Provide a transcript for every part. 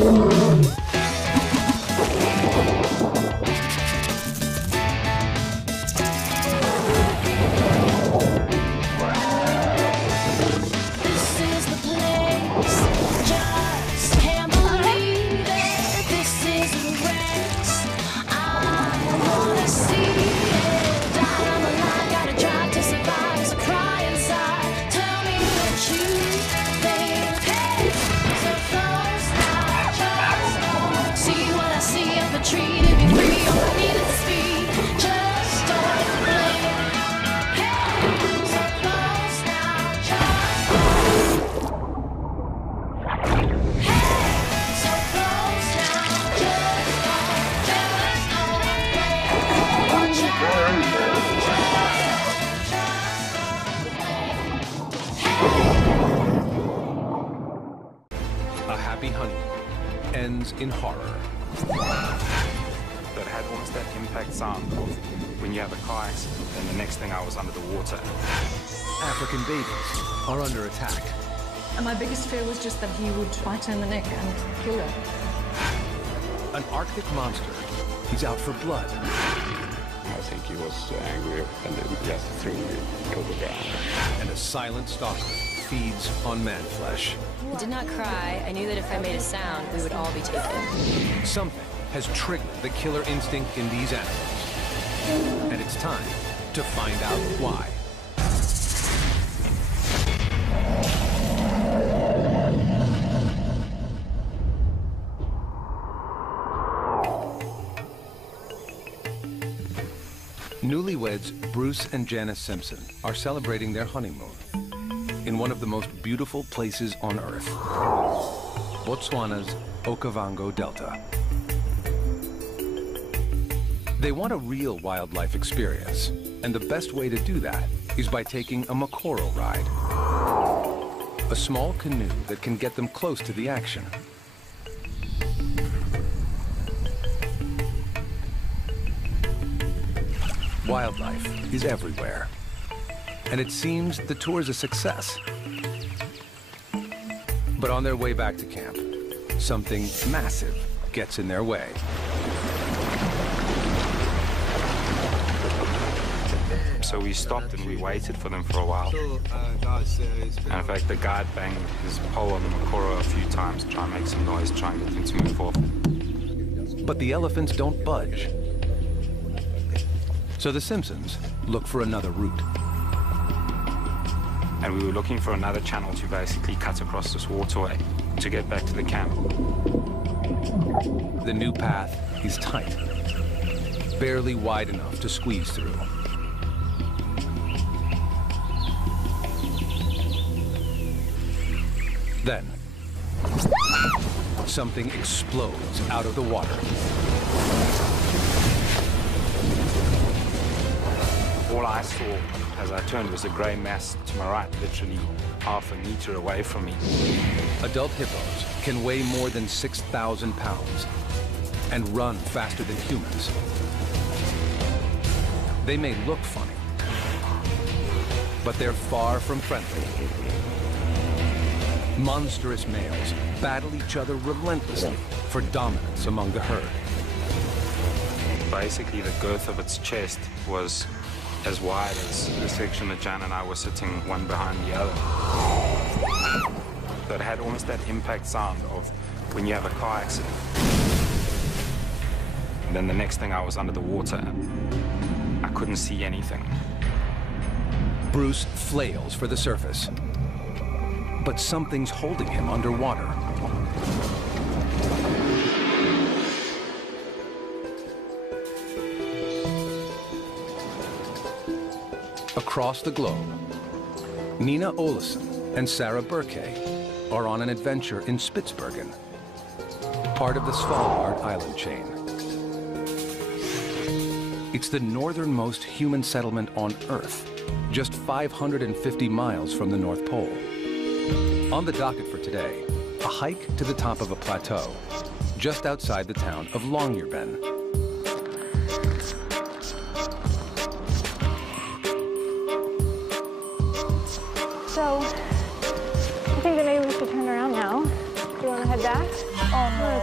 ends in horror. That had almost that impact sound of when you have a car accident and the next thing I was under the water. African babies are under attack. And my biggest fear was just that he would bite her in the neck and kill her. An Arctic monster. He's out for blood. I think he was angry and then just threw me over the ground. And a silent stalker feeds on man flesh. I did not cry. I knew that if I made a sound, we would all be taken. Something has triggered the killer instinct in these animals. And it's time to find out why. Newlyweds Bruce and Janice Simpson are celebrating their honeymoon in one of the most beautiful places on Earth, Botswana's Okavango Delta. They want a real wildlife experience, and the best way to do that is by taking a Makoro ride, a small canoe that can get them close to the action. Wildlife is everywhere, and it seems the tour is a success. But on their way back to camp, something massive gets in their way. So we stopped and we waited for them for a while. And in fact, the guide banged his pole on the Makoro a few times to try and make some noise, try and get them to move off. But the elephants don't budge. So the Simpsons look for another route. And we were looking for another channel to basically cut across this waterway to get back to the camp. The new path is tight, barely wide enough to squeeze through. Then, something explodes out of the water. All I saw as I turned was a grey mass to my right, literally half a meter away from me. Adult hippos can weigh more than 6,000 pounds and run faster than humans. They may look funny, but they're far from friendly. Monstrous males battle each other relentlessly for dominance among the herd. Basically, the girth of its chest was as wide as the section that Jan and I were sitting one behind the other. So it had almost that impact sound of when you have a car accident. And then the next thing I was under the water. I couldn't see anything. Bruce flails for the surface, but something's holding him underwater. Across the globe, Nina Olesen and Sarah Burke are on an adventure in Spitsbergen, part of the Svalbard island chain. It's the northernmost human settlement on Earth, just 550 miles from the North Pole. On the docket for today, a hike to the top of a plateau, just outside the town of Longyearbyen. So, I think that maybe we should turn around now. Do you want to head back? Oh no.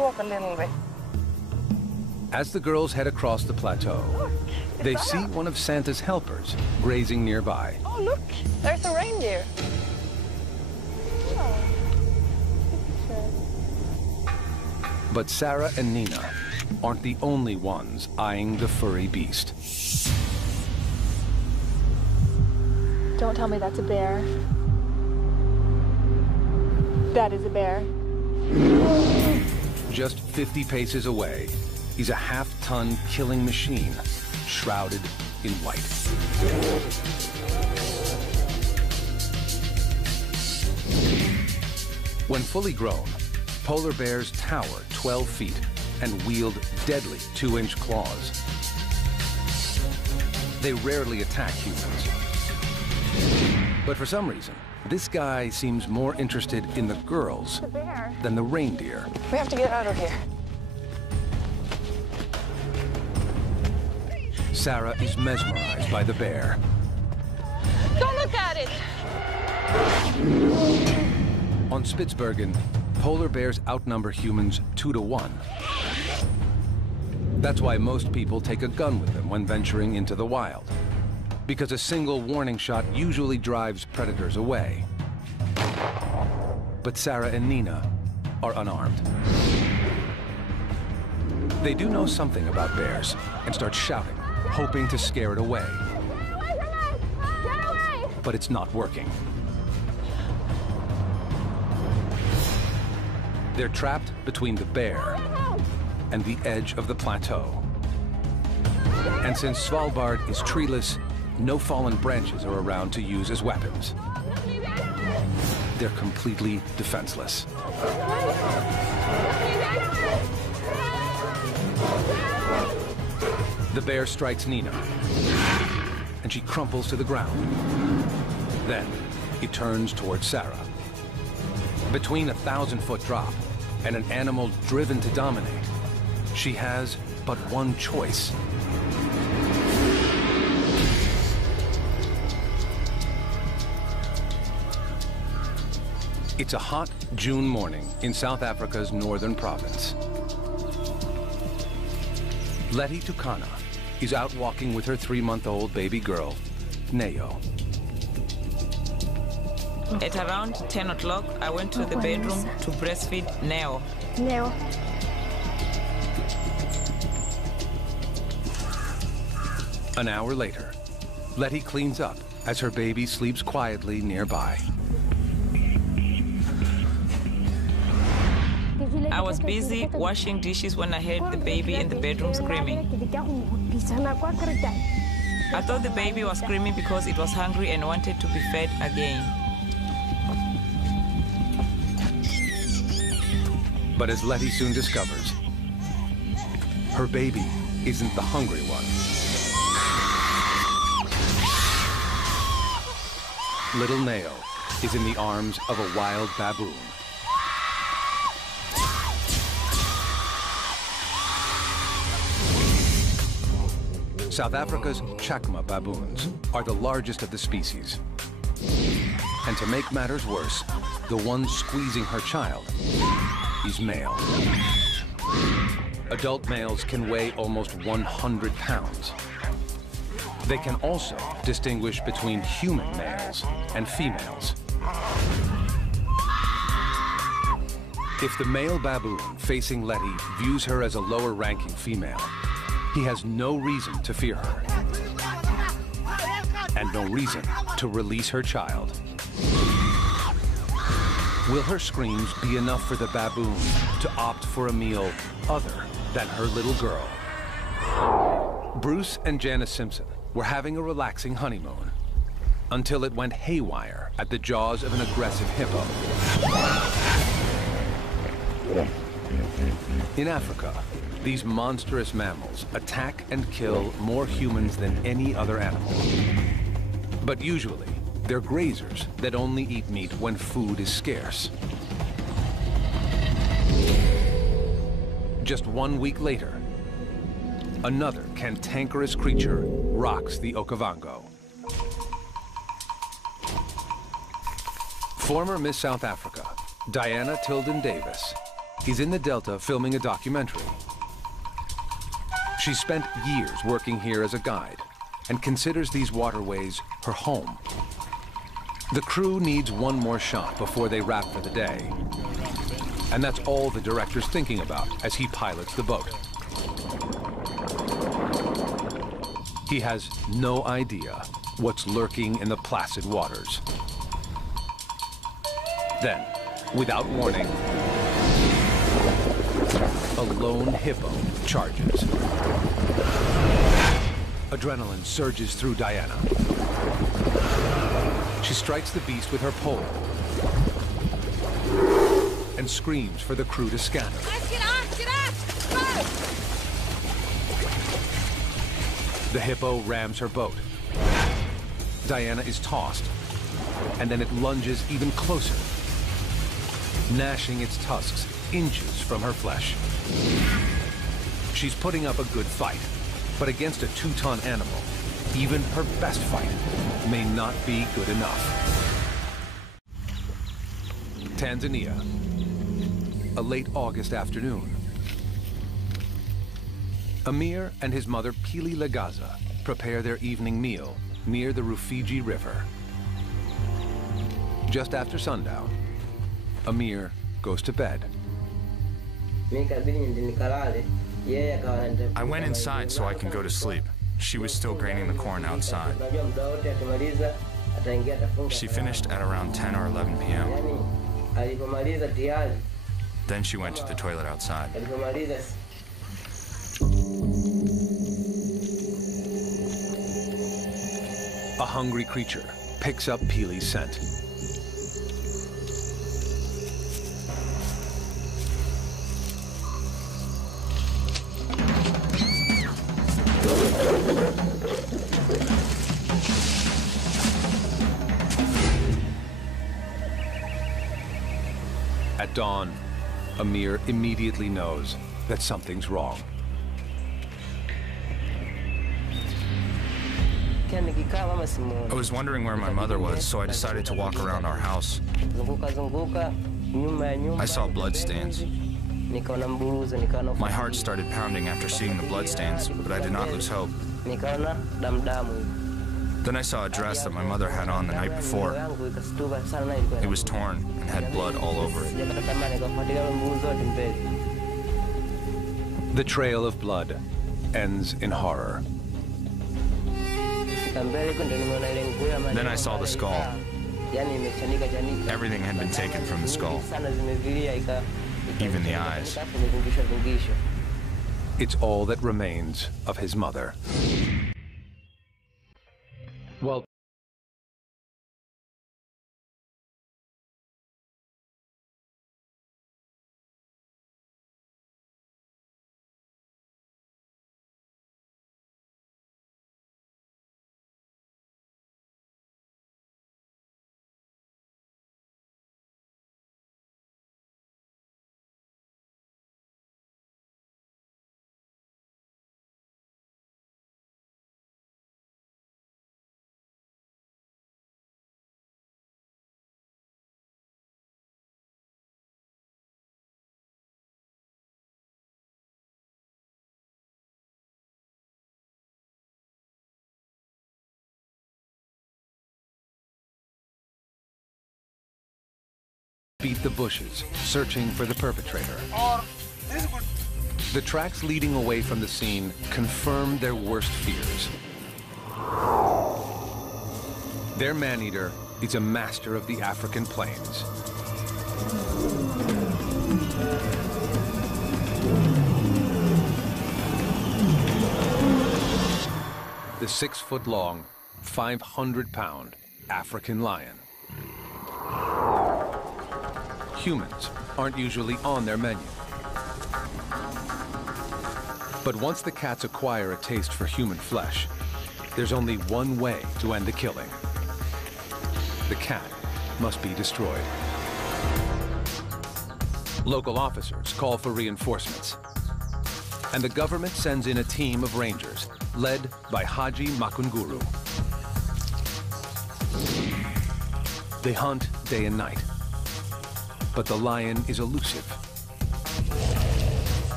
walk a little bit. As the girls head across the plateau, they see one of Santa's helpers grazing nearby. Oh, look, there's a reindeer. But Sarah and Nina aren't the only ones eyeing the furry beast. Don't tell me that's a bear. That is a bear. Just 50 paces away, he's a half-ton killing machine, shrouded in white. When fully grown, polar bears tower 12 feet and wield deadly 2-inch claws. They rarely attack humans. But for some reason, this guy seems more interested in the girls than the reindeer. We have to get out of here. Sarah is mesmerized by the bear. Don't look at it! On Spitsbergen, polar bears outnumber humans 2 to 1. That's why most people take a gun with them when venturing into the wild, because a single warning shot usually drives predators away. But Sarah and Nina are unarmed. They do know something about bears and start shouting, hoping to scare it away. But it's not working. They're trapped between the bear and the edge of the plateau. And since Svalbard is treeless, no fallen branches are around to use as weapons. They're completely defenseless. The bear strikes Nina, and she crumples to the ground. Then he turns towards Sarah. Between a 1,000-foot drop and an animal driven to dominate, she has but one choice. It's a hot June morning in South Africa's northern province. Letty Tukana is out walking with her 3-month-old baby girl, Neo. At around 10 o'clock, I went to the bedroom to breastfeed Neo. Neo. An hour later, Letty cleans up as her baby sleeps quietly nearby. I was busy washing dishes when I heard the baby in the bedroom screaming. I thought the baby was screaming because it was hungry and wanted to be fed again. But as Letty soon discovers, her baby isn't the hungry one. Little Neo is in the arms of a wild baboon. South Africa's Chakma baboons are the largest of the species. And to make matters worse, the one squeezing her child is male. Adult males can weigh almost 100 pounds. They can also distinguish between human males and females. If the male baboon facing Letty views her as a lower-ranking female, he has no reason to fear her, and no reason to release her child. Will her screams be enough for the baboon to opt for a meal other than her little girl? Bruce and Janice Simpson were having a relaxing honeymoon until it went haywire at the jaws of an aggressive hippo. In Africa, these monstrous mammals attack and kill more humans than any other animal. But usually, they're grazers that only eat meat when food is scarce. Just 1 week later, another cantankerous creature rocks the Okavango. Former Miss South Africa, Diana Tilden Davis, is in the Delta filming a documentary. She spent years working here as a guide and considers these waterways her home. The crew needs one more shot before they wrap for the day. And that's all the director's thinking about as he pilots the boat. He has no idea what's lurking in the placid waters. Then, without warning, a lone hippo charges. Adrenaline surges through Diana. She strikes the beast with her pole and screams for the crew to scatter. Get off! Go! The hippo rams her boat. Diana is tossed, and then it lunges even closer, gnashing its tusks inches from her flesh. She's putting up a good fight, but against a 2-ton animal, even her best fight may not be good enough. Tanzania, a late August afternoon. Amir and his mother Pili Lagaza prepare their evening meal near the Rufiji River. Just after sundown, Amir goes to bed. I went inside so I can go to sleep. She was still graining the corn outside. She finished at around 10 or 11 p.m. Then she went to the toilet outside. A hungry creature picks up Pili's scent. At dawn, Amir immediately knows that something's wrong. I was wondering where my mother was, so I decided to walk around our house. I saw bloodstains. My heart started pounding after seeing the bloodstains, but I did not lose hope. Then I saw a dress that my mother had on the night before. It was torn and had blood all over it. The trail of blood ends in horror. Then I saw the skull. Everything had been taken from the skull, even the eyes. It's all that remains of his mother. Well, beat the bushes, searching for the perpetrator. The tracks leading away from the scene confirm their worst fears. Their man-eater is a master of the African plains. The 6-foot-long, 500-pound African lion. Humans aren't usually on their menu. But once the cats acquire a taste for human flesh, there's only one way to end the killing. The cat must be destroyed. Local officers call for reinforcements, and the government sends in a team of rangers led by Haji Makunguru. They hunt day and night, but the lion is elusive,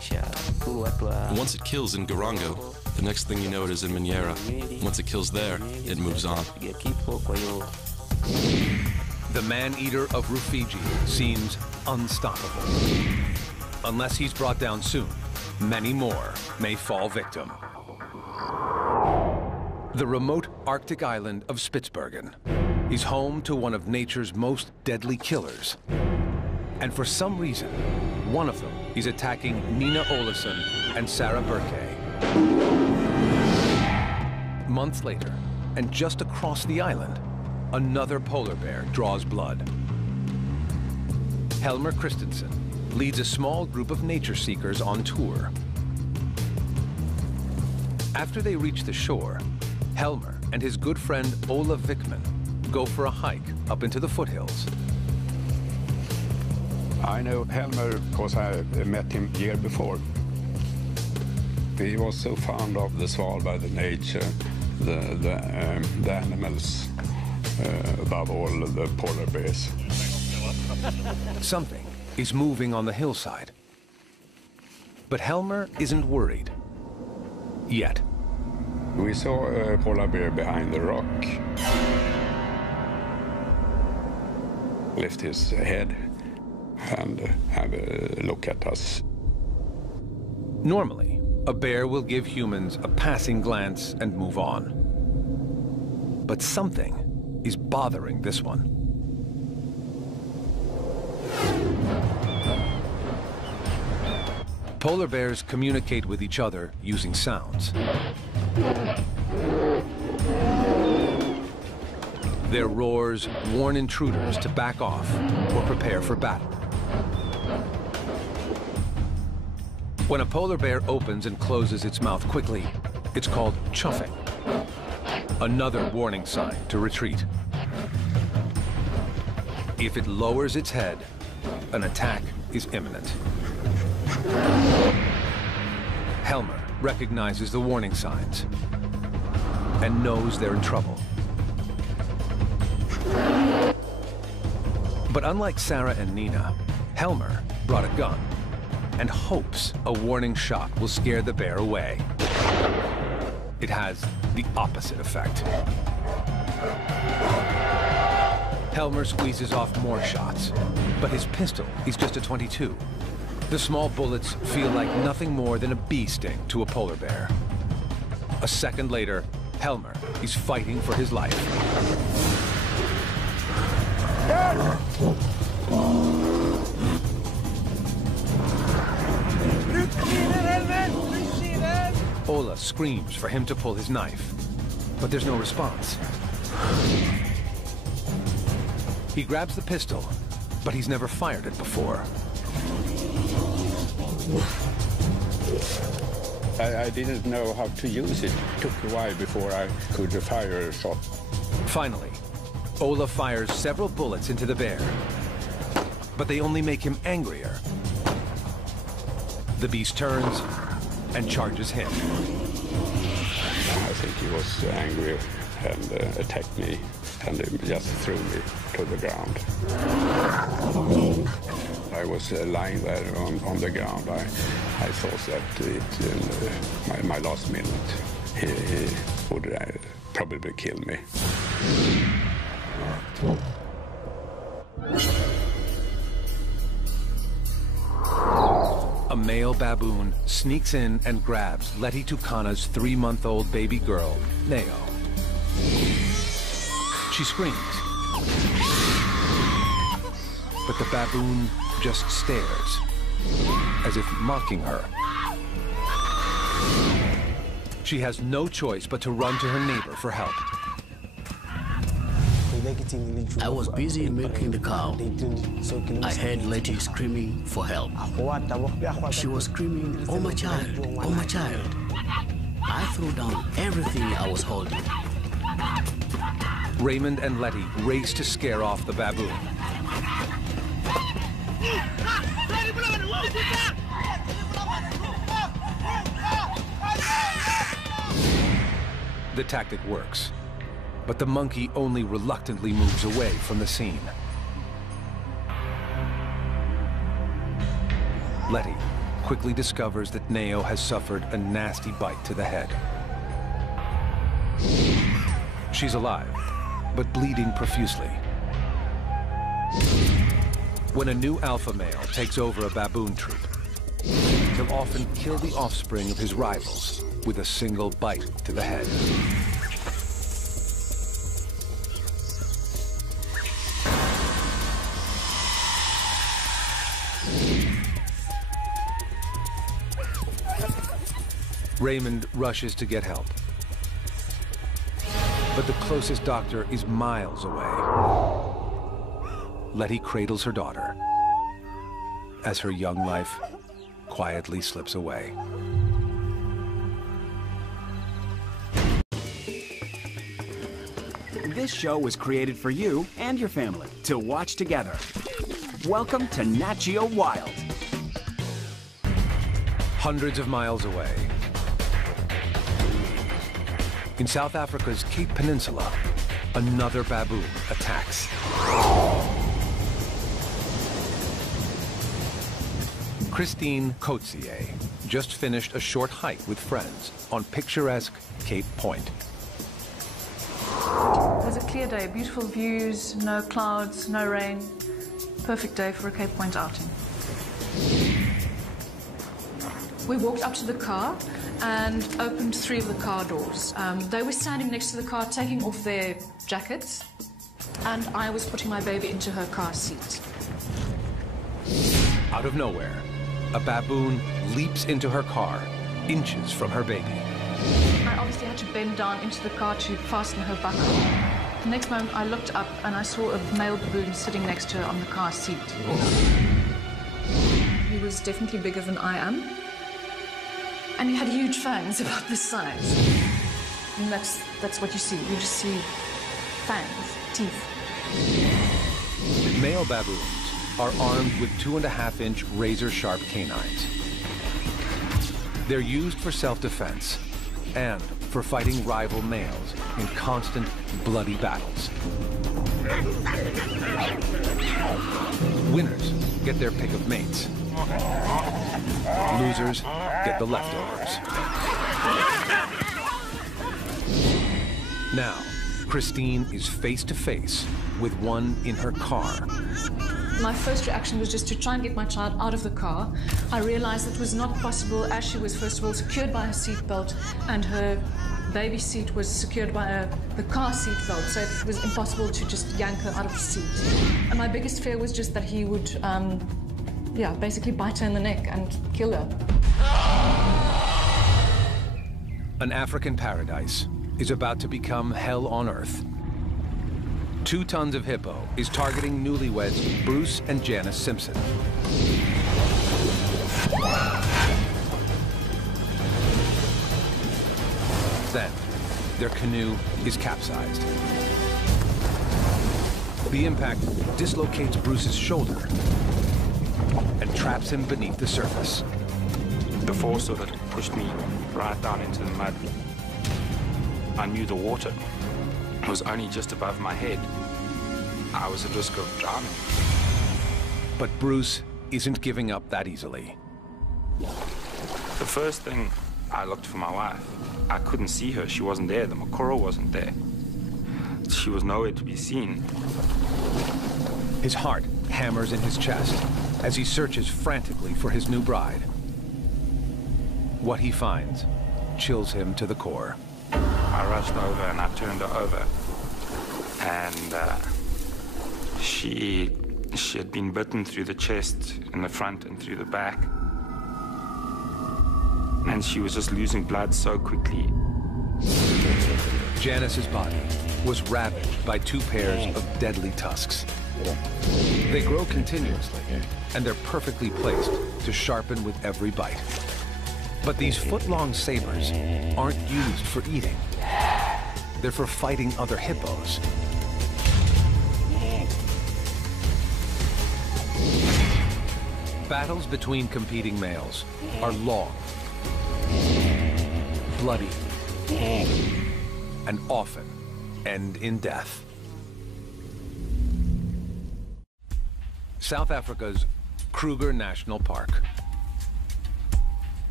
Once it kills in Garango, the next thing you know it is in Minera. Once it kills there, it moves on. The man-eater of Rufiji seems unstoppable. Unless he's brought down soon, many more may fall victim. The remote Arctic island of Spitsbergen is home to one of nature's most deadly killers. And for some reason, one of them is attacking Nina Olason and Sarah Burke. Months later, and just across the island, another polar bear draws blood. Helmer Christensen leads a small group of nature seekers on tour. After they reach the shore, Helmer and his good friend Ola Vickman go for a hike up into the foothills. I know Helmer because I met him year before. He was so fond of the Svalbard, the nature, the animals, above all the polar bears. Something is moving on the hillside. But Helmer isn't worried. Yet. We saw a polar bear behind the rock. Lift his head and have a look at us. Normally, a bear will give humans a passing glance and move on. But something is bothering this one. Polar bears communicate with each other using sounds. Their roars warn intruders to back off or prepare for battle. When a polar bear opens and closes its mouth quickly, it's called chuffing, another warning sign to retreat. If it lowers its head, an attack is imminent. Helmer recognizes the warning signs and knows they're in trouble. But unlike Sarah and Nina, Helmer brought a gun and hopes a warning shot will scare the bear away. It has the opposite effect. Helmer squeezes off more shots, but his pistol is just a .22. The small bullets feel like nothing more than a bee sting to a polar bear. A second later, Helmer is fighting for his life. Ola screams for him to pull his knife, but there's no response. He grabs the pistol, but he's never fired it before. I didn't know how to use it. It took a while before I could fire a shot. Finally, Ola fires several bullets into the bear, but they only make him angrier. The beast turns and charges him. I think he was angry and attacked me and just threw me to the ground. I was lying there on the ground. I thought that in my last minute he would probably kill me. A male baboon sneaks in and grabs Letty Tukana's 3-month-old baby girl, Neo. She screams, but the baboon just stares, as if mocking her. She has no choice but to run to her neighbor for help. I was busy milking the cow. I heard Letty screaming for help. She was screaming, "Oh my child, oh my child." I threw down everything I was holding. Raymond and Letty race to scare off the baboon. The tactic works, but the monkey only reluctantly moves away from the scene. Letty quickly discovers that Neo has suffered a nasty bite to the head. She's alive, but bleeding profusely. When a new alpha male takes over a baboon troop, he'll often kill the offspring of his rivals with a single bite to the head. Raymond rushes to get help. But the closest doctor is miles away. Letty cradles her daughter as her young life quietly slips away. This show was created for you and your family to watch together. Welcome to Nat Geo Wild. Hundreds of miles away, in South Africa's Cape Peninsula, another baboon attacks. Christine Coetzee just finished a short hike with friends on picturesque Cape Point. It was a clear day, beautiful views, no clouds, no rain. Perfect day for a Cape Point outing. We walked up to the car and opened 3 of the car doors. They were standing next to the car, taking off their jackets, and I was putting my baby into her car seat. Out of nowhere, a baboon leaps into her car, inches from her baby. I obviously had to bend down into the car to fasten her buckle. The next moment, I looked up and I saw a male baboon sitting next to her on the car seat. He was definitely bigger than I am. And he had huge fangs about this size. And that's what you see. You just see fangs, teeth. Male baboons are armed with 2.5-inch razor-sharp canines. They're used for self-defense and for fighting rival males in constant, bloody battles. Winners get their pick of mates. Losers get the leftovers. Now, Christine is face to face with one in her car. My first reaction was just to try and get my child out of the car. I realized it was not possible, as she was first of all secured by her seatbelt and her baby seat was secured by the car seat belt, so it was impossible to just yank her out of the seat. And my biggest fear was just that he would basically bite her in the neck and kill her. An African paradise is about to become hell on earth. 2 tons of hippo is targeting newlyweds Bruce and Janice Simpson. Then, their canoe is capsized. The impact dislocates Bruce's shoulder and traps him beneath the surface. The force of it pushed me right down into the mud. I knew the water was only just above my head. I was at risk of drowning. But Bruce isn't giving up that easily. The first thing, I looked for my wife. I couldn't see her. She wasn't there. The Makoro wasn't there. She was nowhere to be seen. His heart hammers in his chest as he searches frantically for his new bride. What he finds chills him to the core. I rushed over and I turned her over. And she had been bitten through the chest, in the front and through the back. And she was just losing blood so quickly. Janice's body was ravaged by 2 pairs of deadly tusks. They grow continuously, and they're perfectly placed to sharpen with every bite. But these foot-long sabers aren't used for eating. They're for fighting other hippos. Battles between competing males are long, bloody, and often end in death. South Africa's Kruger National Park.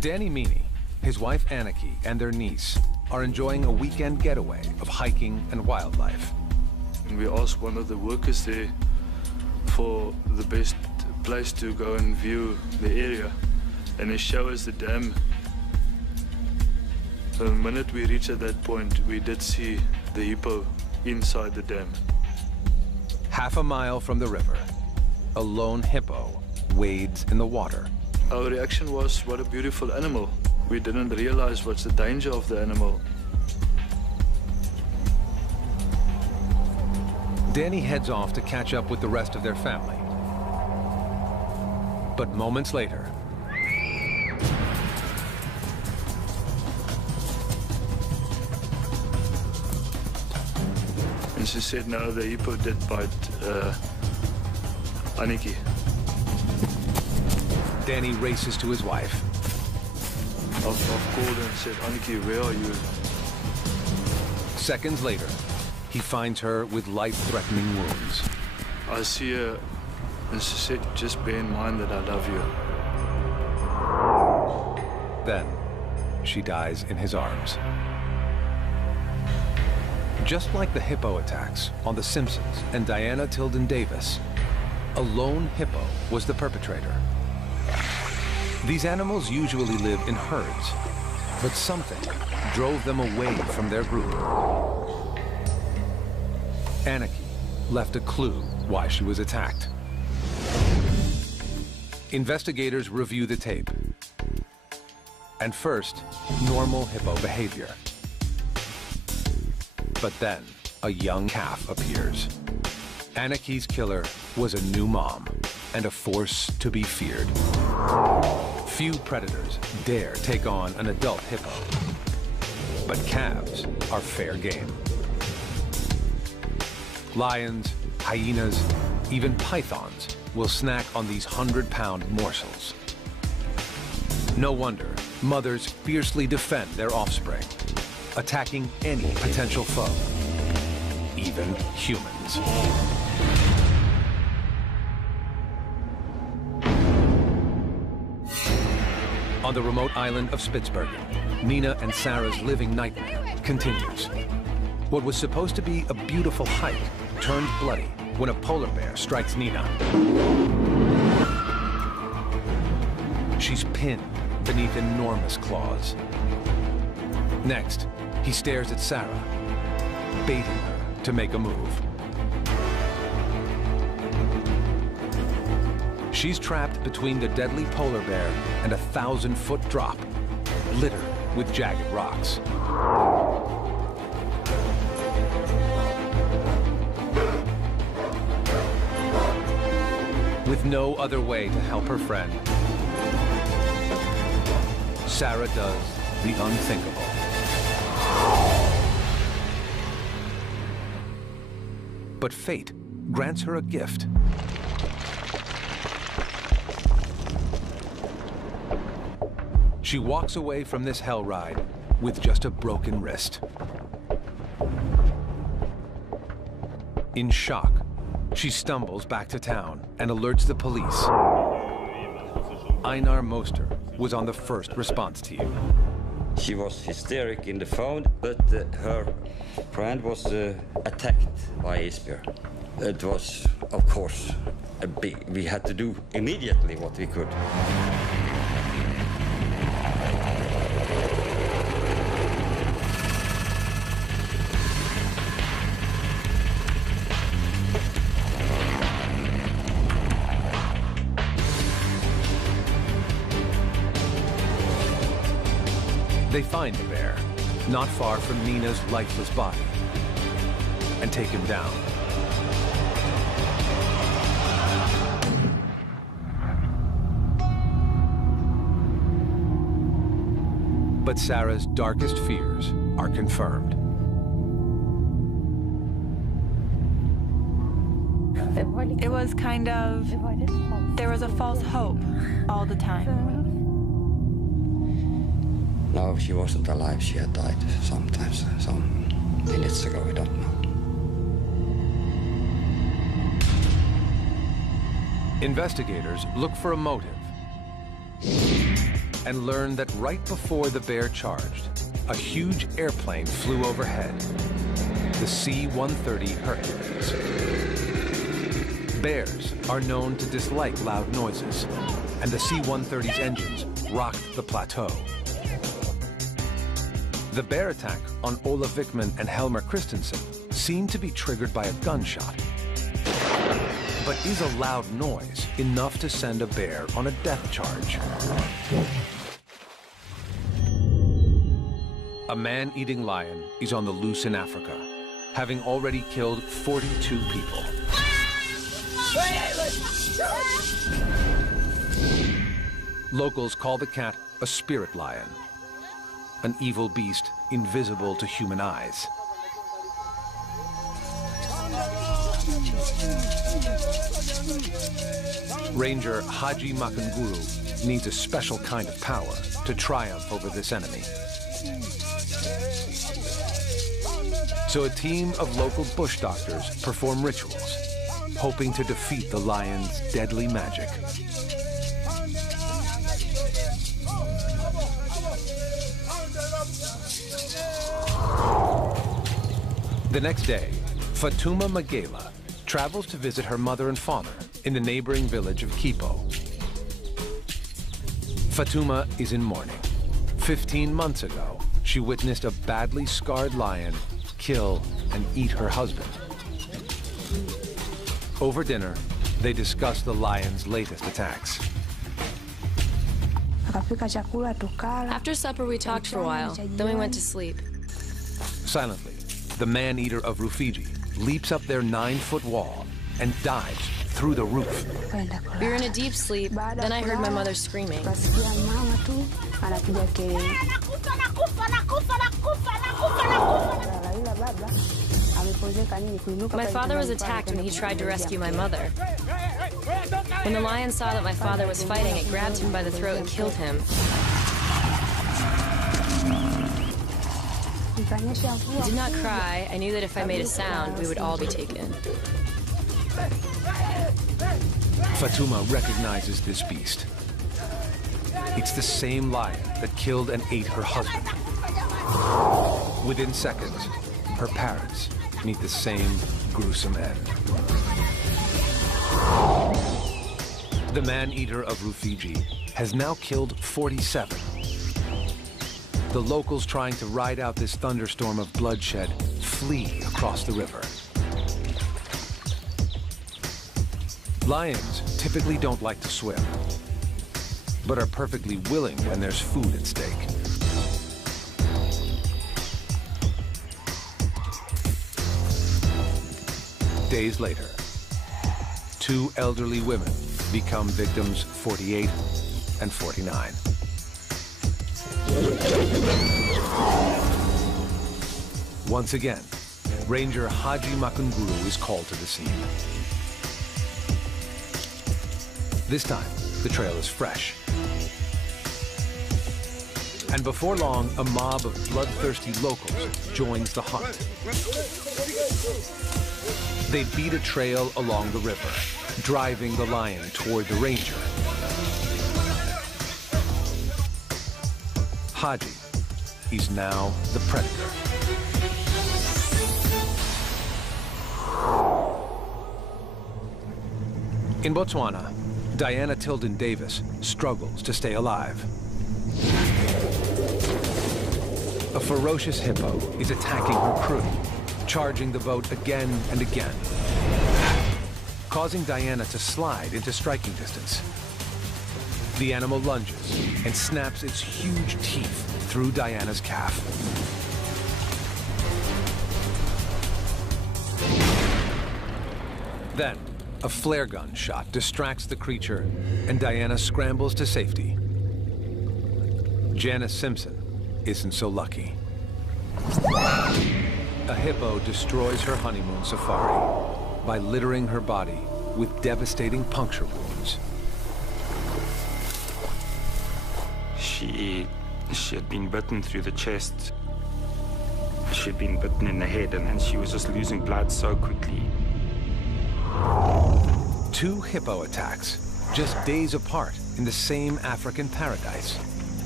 Danny Meany, his wife Anneke, and their niece are enjoying a weekend getaway of hiking and wildlife. And we asked one of the workers there for the best place to go and view the area, and they show us the dam. So the minute we reached at that point, we did see the hippo inside the dam. Half a mile from the river, a lone hippo wades in the water. Our reaction was, what a beautiful animal. We didn't realize what's the danger of the animal. Danny heads off to catch up with the rest of their family. But moments later, and she said, no, the hippo did bite Anneke. Danny races to his wife. I've called her and said, Anneke, where are you? Seconds later, he finds her with life-threatening wounds. I see her, and she said, just bear in mind that I love you. Then, she dies in his arms. Just like the hippo attacks on The Simpsons and Diana Tilden Davis, a lone hippo was the perpetrator. These animals usually live in herds, but something drove them away from their group. Anneke left a clue why she was attacked. Investigators review the tape. And first, normal hippo behavior. But then, a young calf appears. Anneke's killer was a new mom and a force to be feared. Few predators dare take on an adult hippo. But calves are fair game. Lions, hyenas, even pythons will snack on these 100-pound morsels. No wonder mothers fiercely defend their offspring, attacking any potential foe, even humans. On the remote island of Spitsbergen, Nina and Sarah's living nightmare continues. What was supposed to be a beautiful hike turned bloody when a polar bear strikes Nina. She's pinned beneath enormous claws. Next, he stares at Sarah, baiting her to make a move. She's trapped between the deadly polar bear and a 1,000-foot drop, littered with jagged rocks. With no other way to help her friend, Sarah does the unthinkable. But fate grants her a gift. She walks away from this hell ride with just a broken wrist. In shock, she stumbles back to town and alerts the police. Einar Moster was on the first response team. She was hysteric in the phone, but her friend was attacked by a spear. It was, of course, we had to do immediately what we could. They find the bear, not far from Nina's lifeless body, and take him down. But Sarah's darkest fears are confirmed. It was kind of, there was a false hope all the time. No, she wasn't alive. She had died sometimes, some minutes ago, we don't know. Investigators look for a motive. and learned that right before the bear charged, a huge airplane flew overhead, the C-130 Hercules. Bears are known to dislike loud noises, and the C-130's engines rocked the plateau. The bear attack on Ola Vickman and Helmer Christensen seemed to be triggered by a gunshot. But is a loud noise enough to send a bear on a death charge? A man-eating lion is on the loose in Africa, having already killed 42 people. Locals call the cat a spirit lion, an evil beast invisible to human eyes. Ranger Haji Makanguru needs a special kind of power to triumph over this enemy. So a team of local bush doctors perform rituals, hoping to defeat the lion's deadly magic. The next day, Fatuma Magela travels to visit her mother and father in the neighboring village of Kipo. Fatuma is in mourning. 15 months ago, she witnessed a badly scarred lion kill and eat her husband. Over dinner, they discuss the lion's latest attacks. After supper, we talked for a while, then we went to sleep. Silently, the man-eater of Rufiji leaps up their 9-foot wall and dives through the roof. We were in a deep sleep, then I heard my mother screaming. My father was attacked when he tried to rescue my mother. When the lion saw that my father was fighting, it grabbed him by the throat and killed him. I did not cry. I knew that if I made a sound, we would all be taken. Fatuma recognizes this beast. It's the same lion that killed and ate her husband. Within seconds, her parents meet the same gruesome end. The man-eater of Rufiji has now killed 47. The locals trying to ride out this thunderstorm of bloodshed flee across the river. Lions typically don't like to swim, but are perfectly willing when there's food at stake. Days later, 2 elderly women become victims 48 and 49. Once again, Ranger Haji Makanguru is called to the scene. This time, the trail is fresh. And before long, a mob of bloodthirsty locals joins the hunt. They beat a trail along the river, driving the lion toward the ranger. Haji is now the predator. In Botswana, Diana Tilden Davis struggles to stay alive. A ferocious hippo is attacking her crew, charging the boat again and again, causing Diana to slide into striking distance. The animal lunges and snaps its huge teeth through Diana's calf. Then, a flare gun shot distracts the creature, and Diana scrambles to safety. Janice Simpson isn't so lucky. A hippo destroys her honeymoon safari by littering her body with devastating puncture wounds. She had been bitten through the chest. She'd been bitten in the head, and she was just losing blood so quickly. 2 hippo attacks, just days apart in the same African paradise.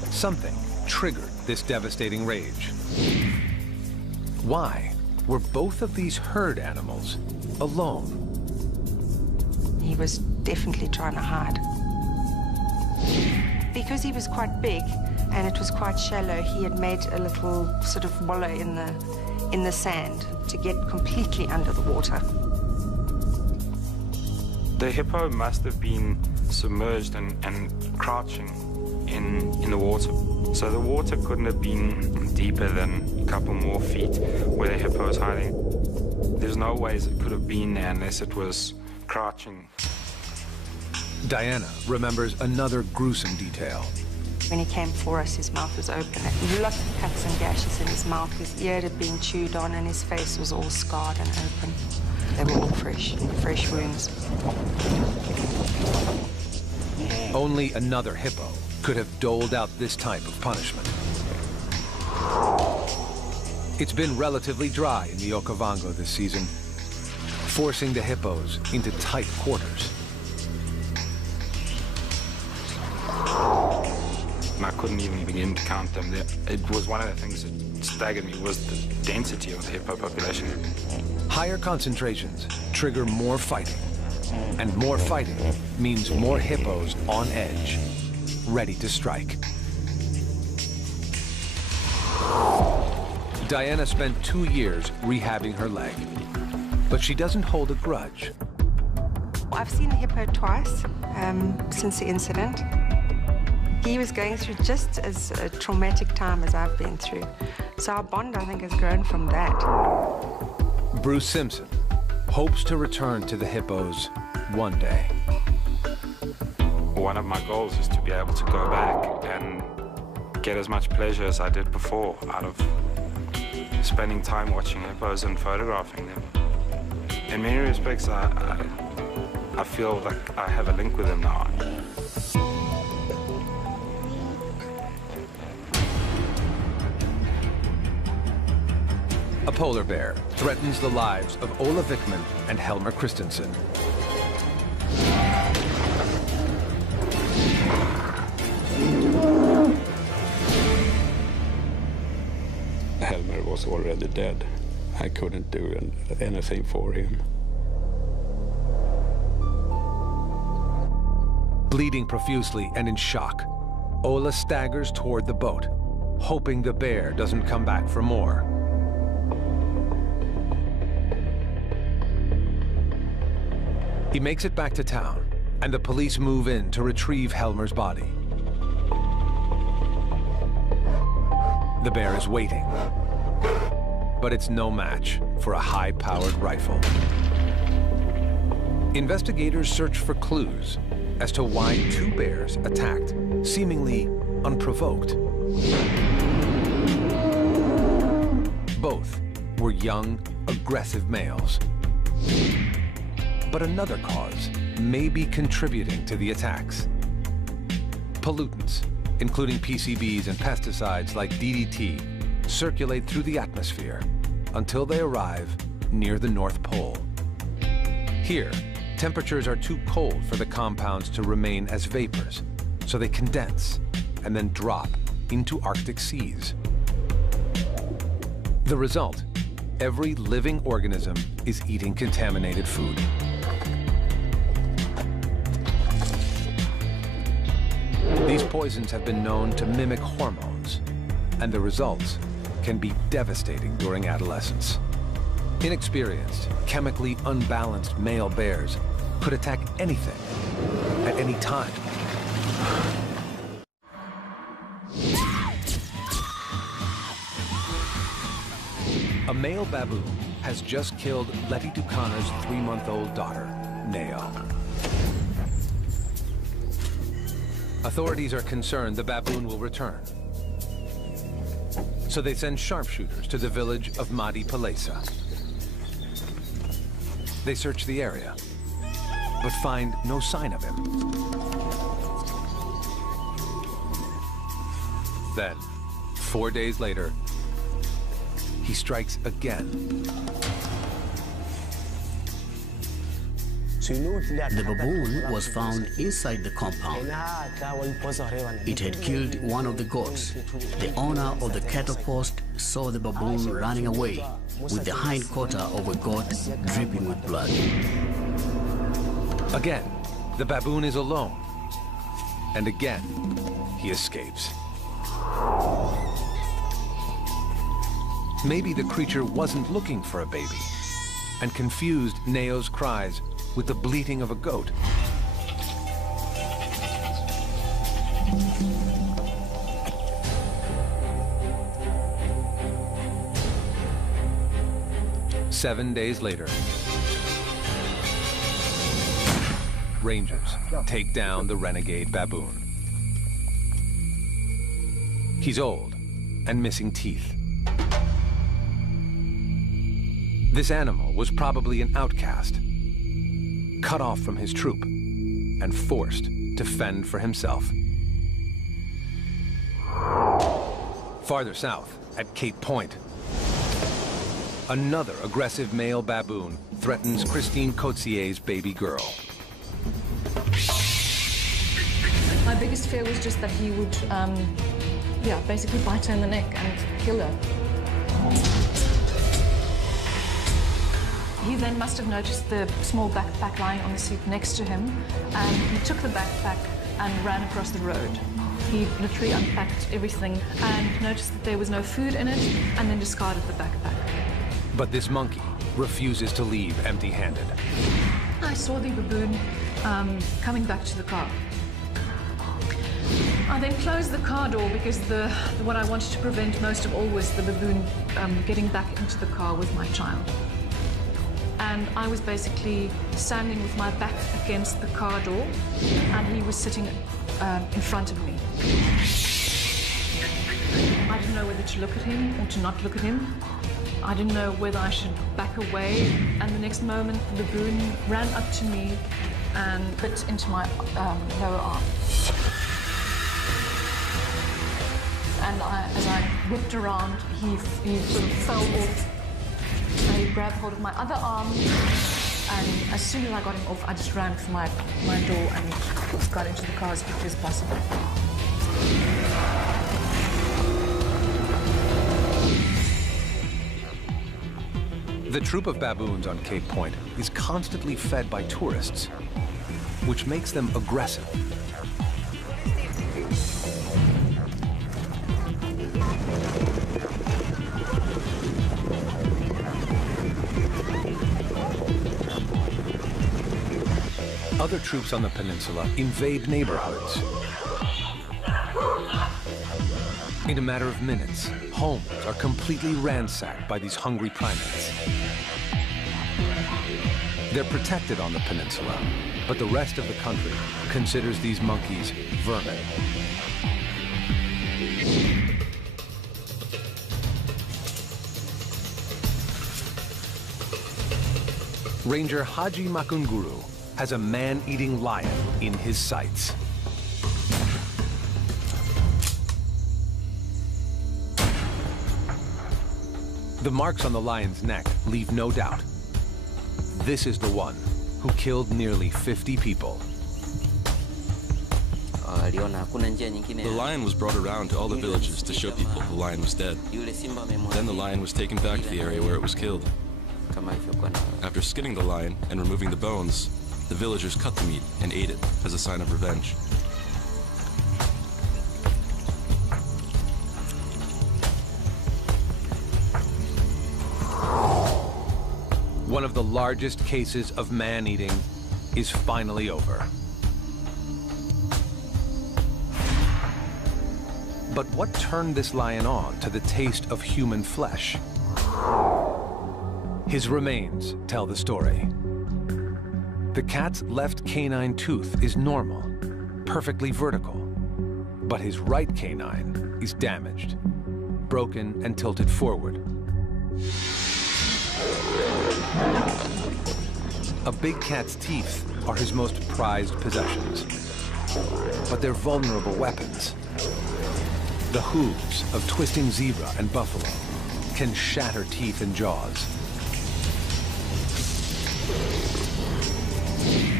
Something triggered this devastating rage. Why were both of these herd animals alone? He was definitely trying to hide. Because he was quite big and it was quite shallow, he had made a little sort of wallow in the sand to get completely under the water. The hippo must have been submerged and crouching in the water. So the water couldn't have been deeper than a couple more feet where the hippo was hiding. There's no ways it could have been there unless it was crouching. Diana remembers another gruesome detail. When he came for us, his mouth was open. Lots of cuts and gashes in his mouth. His ear had been chewed on and his face was all scarred and open. They were all fresh wounds. Only another hippo could have doled out this type of punishment. It's been relatively dry in the Okavango this season, forcing the hippos into tight quarters. And I couldn't even begin to count them. It was one of the things that staggered me was the density of the hippo population. Higher concentrations trigger more fighting, and more fighting means more hippos on edge, ready to strike. Diana spent 2 years rehabbing her leg, but she doesn't hold a grudge. I've seen the hippo twice since the incident. He was going through just as a traumatic time as I've been through. So our bond, I think, has grown from that. Bruce Simpson hopes to return to the hippos one day. One of my goals is to be able to go back and get as much pleasure as I did before out of spending time watching hippos and photographing them. In many respects, I feel like I have a link with them now. A polar bear threatens the lives of Ola Vickman and Helmer Christensen. Helmer was already dead. I couldn't do anything for him. Bleeding profusely and in shock, Ola staggers toward the boat, hoping the bear doesn't come back for more. He makes it back to town, and the police move in to retrieve Helmer's body. The bear is waiting, but it's no match for a high-powered rifle. Investigators search for clues as to why 2 bears attacked, seemingly unprovoked. Both were young, aggressive males. But another cause may be contributing to the attacks. Pollutants, including PCBs and pesticides like DDT, circulate through the atmosphere until they arrive near the North Pole. Here, temperatures are too cold for the compounds to remain as vapors, so they condense and then drop into Arctic seas. The result, every living organism is eating contaminated food. These poisons have been known to mimic hormones, and the results can be devastating during adolescence. Inexperienced, chemically unbalanced male bears could attack anything at any time. A male baboon has just killed Letty Ducana's 3-month-old daughter, Neo. Authorities are concerned the baboon will return. So they send sharpshooters to the village of Madi Palesa. They search the area, but find no sign of him. Then, 4 days later, he strikes again. The baboon was found inside the compound. It had killed one of the goats. The owner of the cattle post saw the baboon running away with the hind quarter of a goat dripping with blood. Again, the baboon is alone. And again, he escapes. Maybe the creature wasn't looking for a baby and confused Neo's cries with the bleating of a goat. Seven days later, Rangers take down the renegade baboon. He's old and missing teeth. This animal was probably an outcast, cut off from his troop, and forced to fend for himself. Farther south, at Cape Point, another aggressive male baboon threatens Christine Cotier's baby girl. My biggest fear was just that he would, basically bite her in the neck and kill her. He then must have noticed the small backpack lying on the seat next to him, and he took the backpack and ran across the road. He literally unpacked everything and noticed that there was no food in it, and then discarded the backpack. But this monkey refuses to leave empty-handed. I saw the baboon coming back to the car. I then closed the car door because what I wanted to prevent most of all was the baboon getting back into the car with my child. And I was basically standing with my back against the car door, and he was sitting in front of me. I didn't know whether to look at him or to not look at him. I didn't know whether I should back away, and the next moment the baboon ran up to me and bit into my lower arm. And as I whipped around, he sort of fell off. He grabbed hold of my other arm, and as soon as I got him off, I just ran for my door and got into the car as quickly as possible. The troop of baboons on Cape Point is constantly fed by tourists, which makes them aggressive. Other troops on the peninsula invade neighborhoods. In a matter of minutes, homes are completely ransacked by these hungry primates. They're protected on the peninsula, but the rest of the country considers these monkeys vermin. Ranger Haji Makunguru has a man-eating lion in his sights. The marks on the lion's neck leave no doubt. This is the one who killed nearly 50 people. The lion was brought around to all the villages to show people the lion was dead. Then the lion was taken back to the area where it was killed. After skinning the lion and removing the bones, the villagers cut the meat and ate it as a sign of revenge. One of the largest cases of man-eating is finally over. But what turned this lion on to the taste of human flesh? His remains tell the story. The cat's left canine tooth is normal, perfectly vertical, but his right canine is damaged, broken and tilted forward. A big cat's teeth are his most prized possessions, but they're vulnerable weapons. The hooves of twisting zebra and buffalo can shatter teeth and jaws.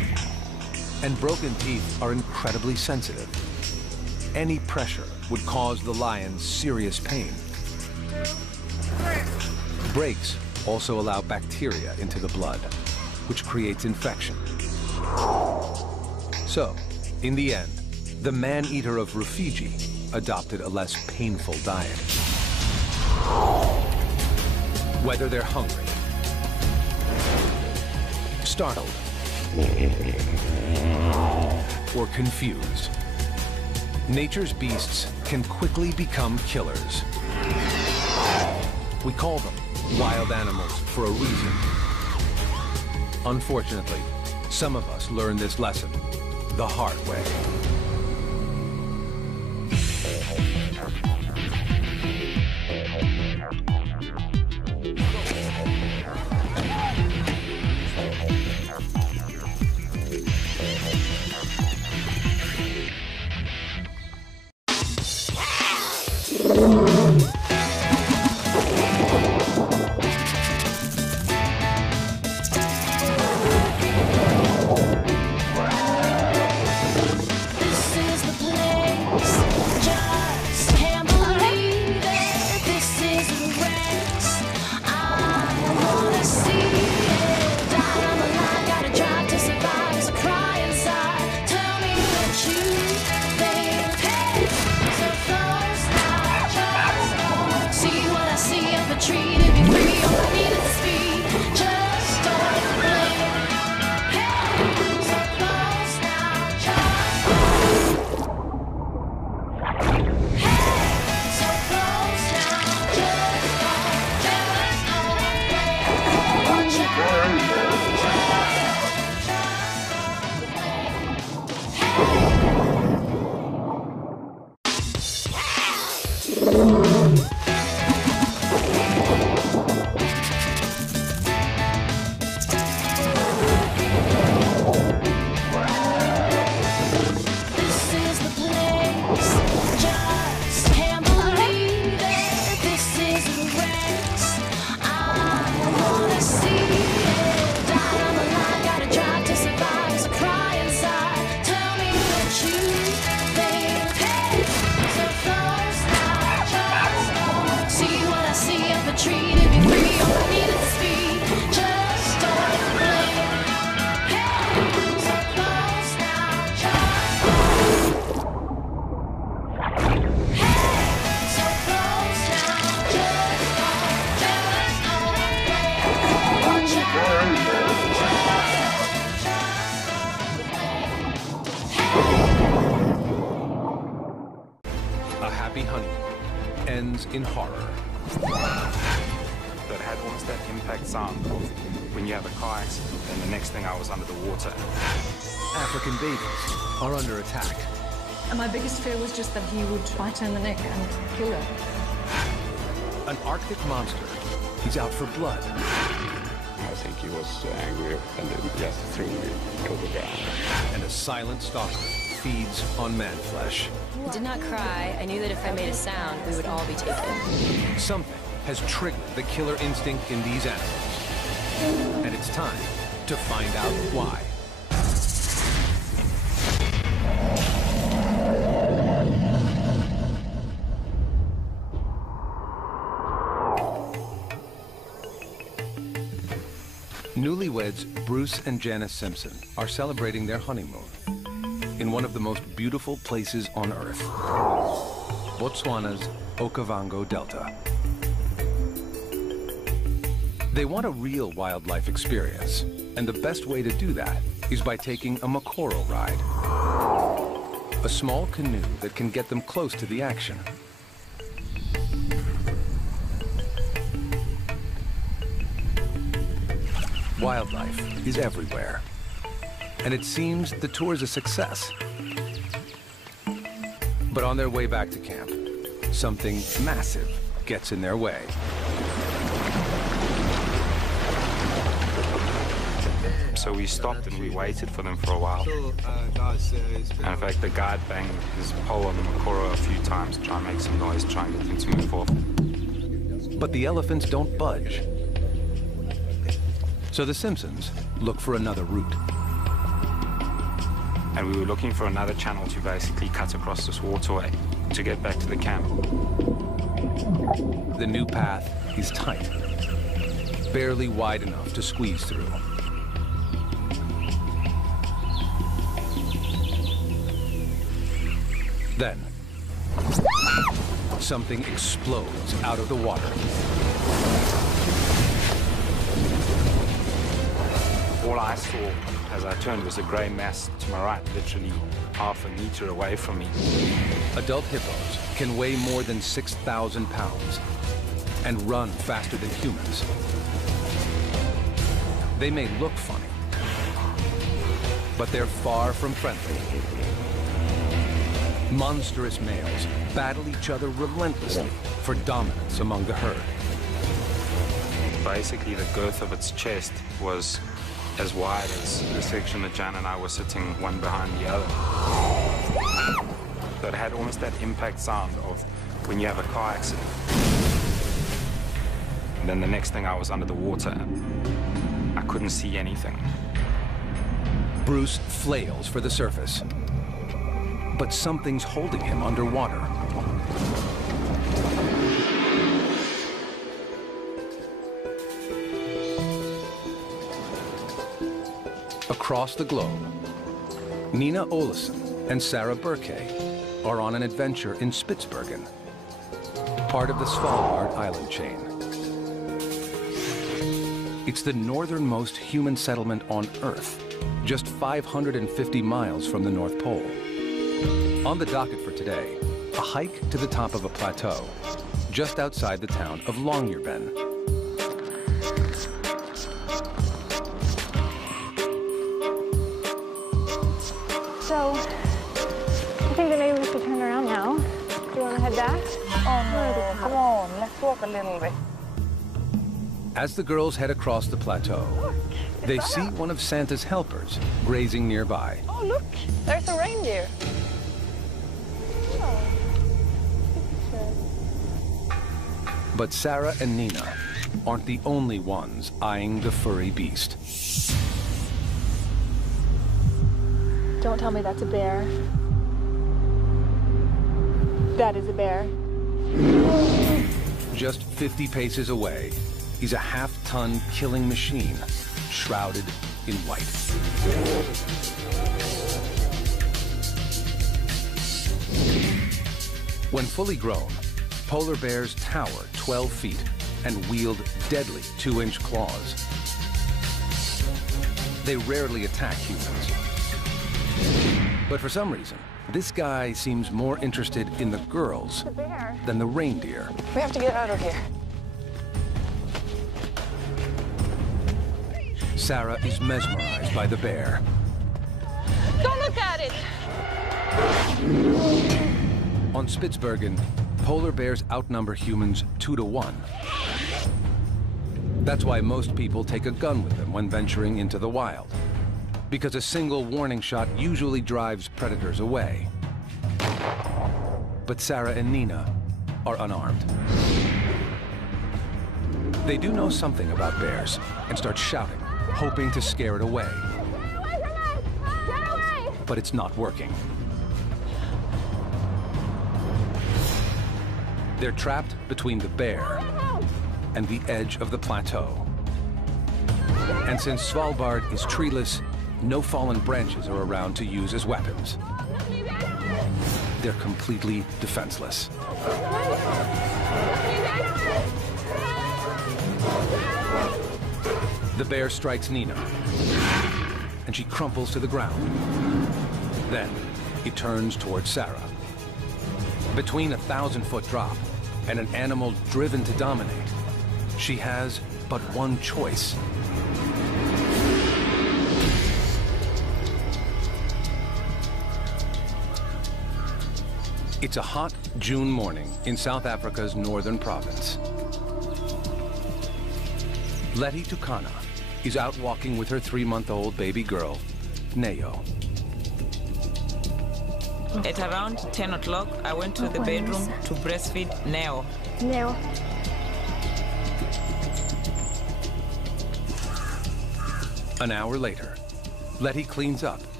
And broken teeth are incredibly sensitive. Any pressure would cause the lion serious pain. Breaks also allow bacteria into the blood, which creates infection. So, in the end, the man-eater of Rufiji adopted a less painful diet. Whether they're hungry, startled, or confused, nature's beasts can quickly become killers. We call them wild animals for a reason. Unfortunately, some of us learn this lesson the hard way. In horror. That had almost that impact sound of when you have a car accident and the next thing I was under the water. African babies are under attack. And my biggest fear was just that he would bite her in the neck and kill her. An Arctic monster. He's out for blood. I think he was angry and just threw me to the ground. And a silent stalker feeds on man flesh. I did not cry. I knew that if I made a sound, we would all be taken. Something has triggered the killer instinct in these animals. And it's time to find out why. Newlyweds Bruce and Janice Simpson are celebrating their honeymoon in one of the most beautiful places on Earth, Botswana's Okavango Delta. They want a real wildlife experience, and the best way to do that is by taking a Mokoro ride, a small canoe that can get them close to the action. Wildlife is everywhere, and it seems the tour is a success. But on their way back to camp, something massive gets in their way. So we stopped and we waited for them for a while. And in fact, the guide banged his pole on the Mokoro a few times, try and make some noise, try and get them to move off. But the elephants don't budge. So the Simpsons look for another route. And we were looking for another channel to basically cut across this waterway to get back to the camp. The new path is tight, barely wide enough to squeeze through. Then, something explodes out of the water. All I saw as I turned was a grey mass to my right, literally half a meter away from me. Adult hippos can weigh more than 6,000 pounds and run faster than humans. They may look funny, but they're far from friendly. Monstrous males battle each other relentlessly for dominance among the herd. Basically, the girth of its chest was as wide as the section that Jan and I were sitting one behind the other. So it had almost that impact sound of when you have a car accident. And then the next thing I was under the water. I couldn't see anything. Bruce flails for the surface, but something's holding him underwater. Across the globe, Nina Olesen and Sarah Burke are on an adventure in Spitsbergen, part of the Svalbard island chain. It's the northernmost human settlement on Earth, just 550 miles from the North Pole. On the docket for today, a hike to the top of a plateau, just outside the town of Longyearbyen. So, I think that maybe we should turn around now. Do you want to head back? Oh no, come on, let's walk a little bit. As the girls head across the plateau, they see one of Santa's helpers grazing nearby. Oh look, there's a reindeer. But Sarah and Nina aren't the only ones eyeing the furry beast. Don't tell me that's a bear. That is a bear. Just 50 paces away, he's a half-ton killing machine, shrouded in white. When fully grown, polar bears tower 12 feet and wield deadly 2-inch claws. They rarely attack humans. But for some reason, this guy seems more interested in the girls than the reindeer. We have to get out of here. Sarah is mesmerized by the bear. Don't look at it! On Spitsbergen, polar bears outnumber humans 2 to 1. That's why most people take a gun with them when venturing into the wild, because a single warning shot usually drives predators away. But Sarah and Nina are unarmed. They do know something about bears and start shouting, hoping to scare it away. But it's not working. They're trapped between the bear and the edge of the plateau. And since Svalbard is treeless, no fallen branches are around to use as weapons. They're completely defenseless. The bear strikes Nina, and she crumples to the ground. Then he turns towards Sarah. Between a 1,000-foot drop and an animal driven to dominate, she has but one choice. It's a hot June morning in South Africa's northern province. Letty Tukana is out walking with her 3-month-old baby girl, Neo. At around 10 o'clock, I went to the bedroom to breastfeed Neo. Neo. An hour later, Letty cleans up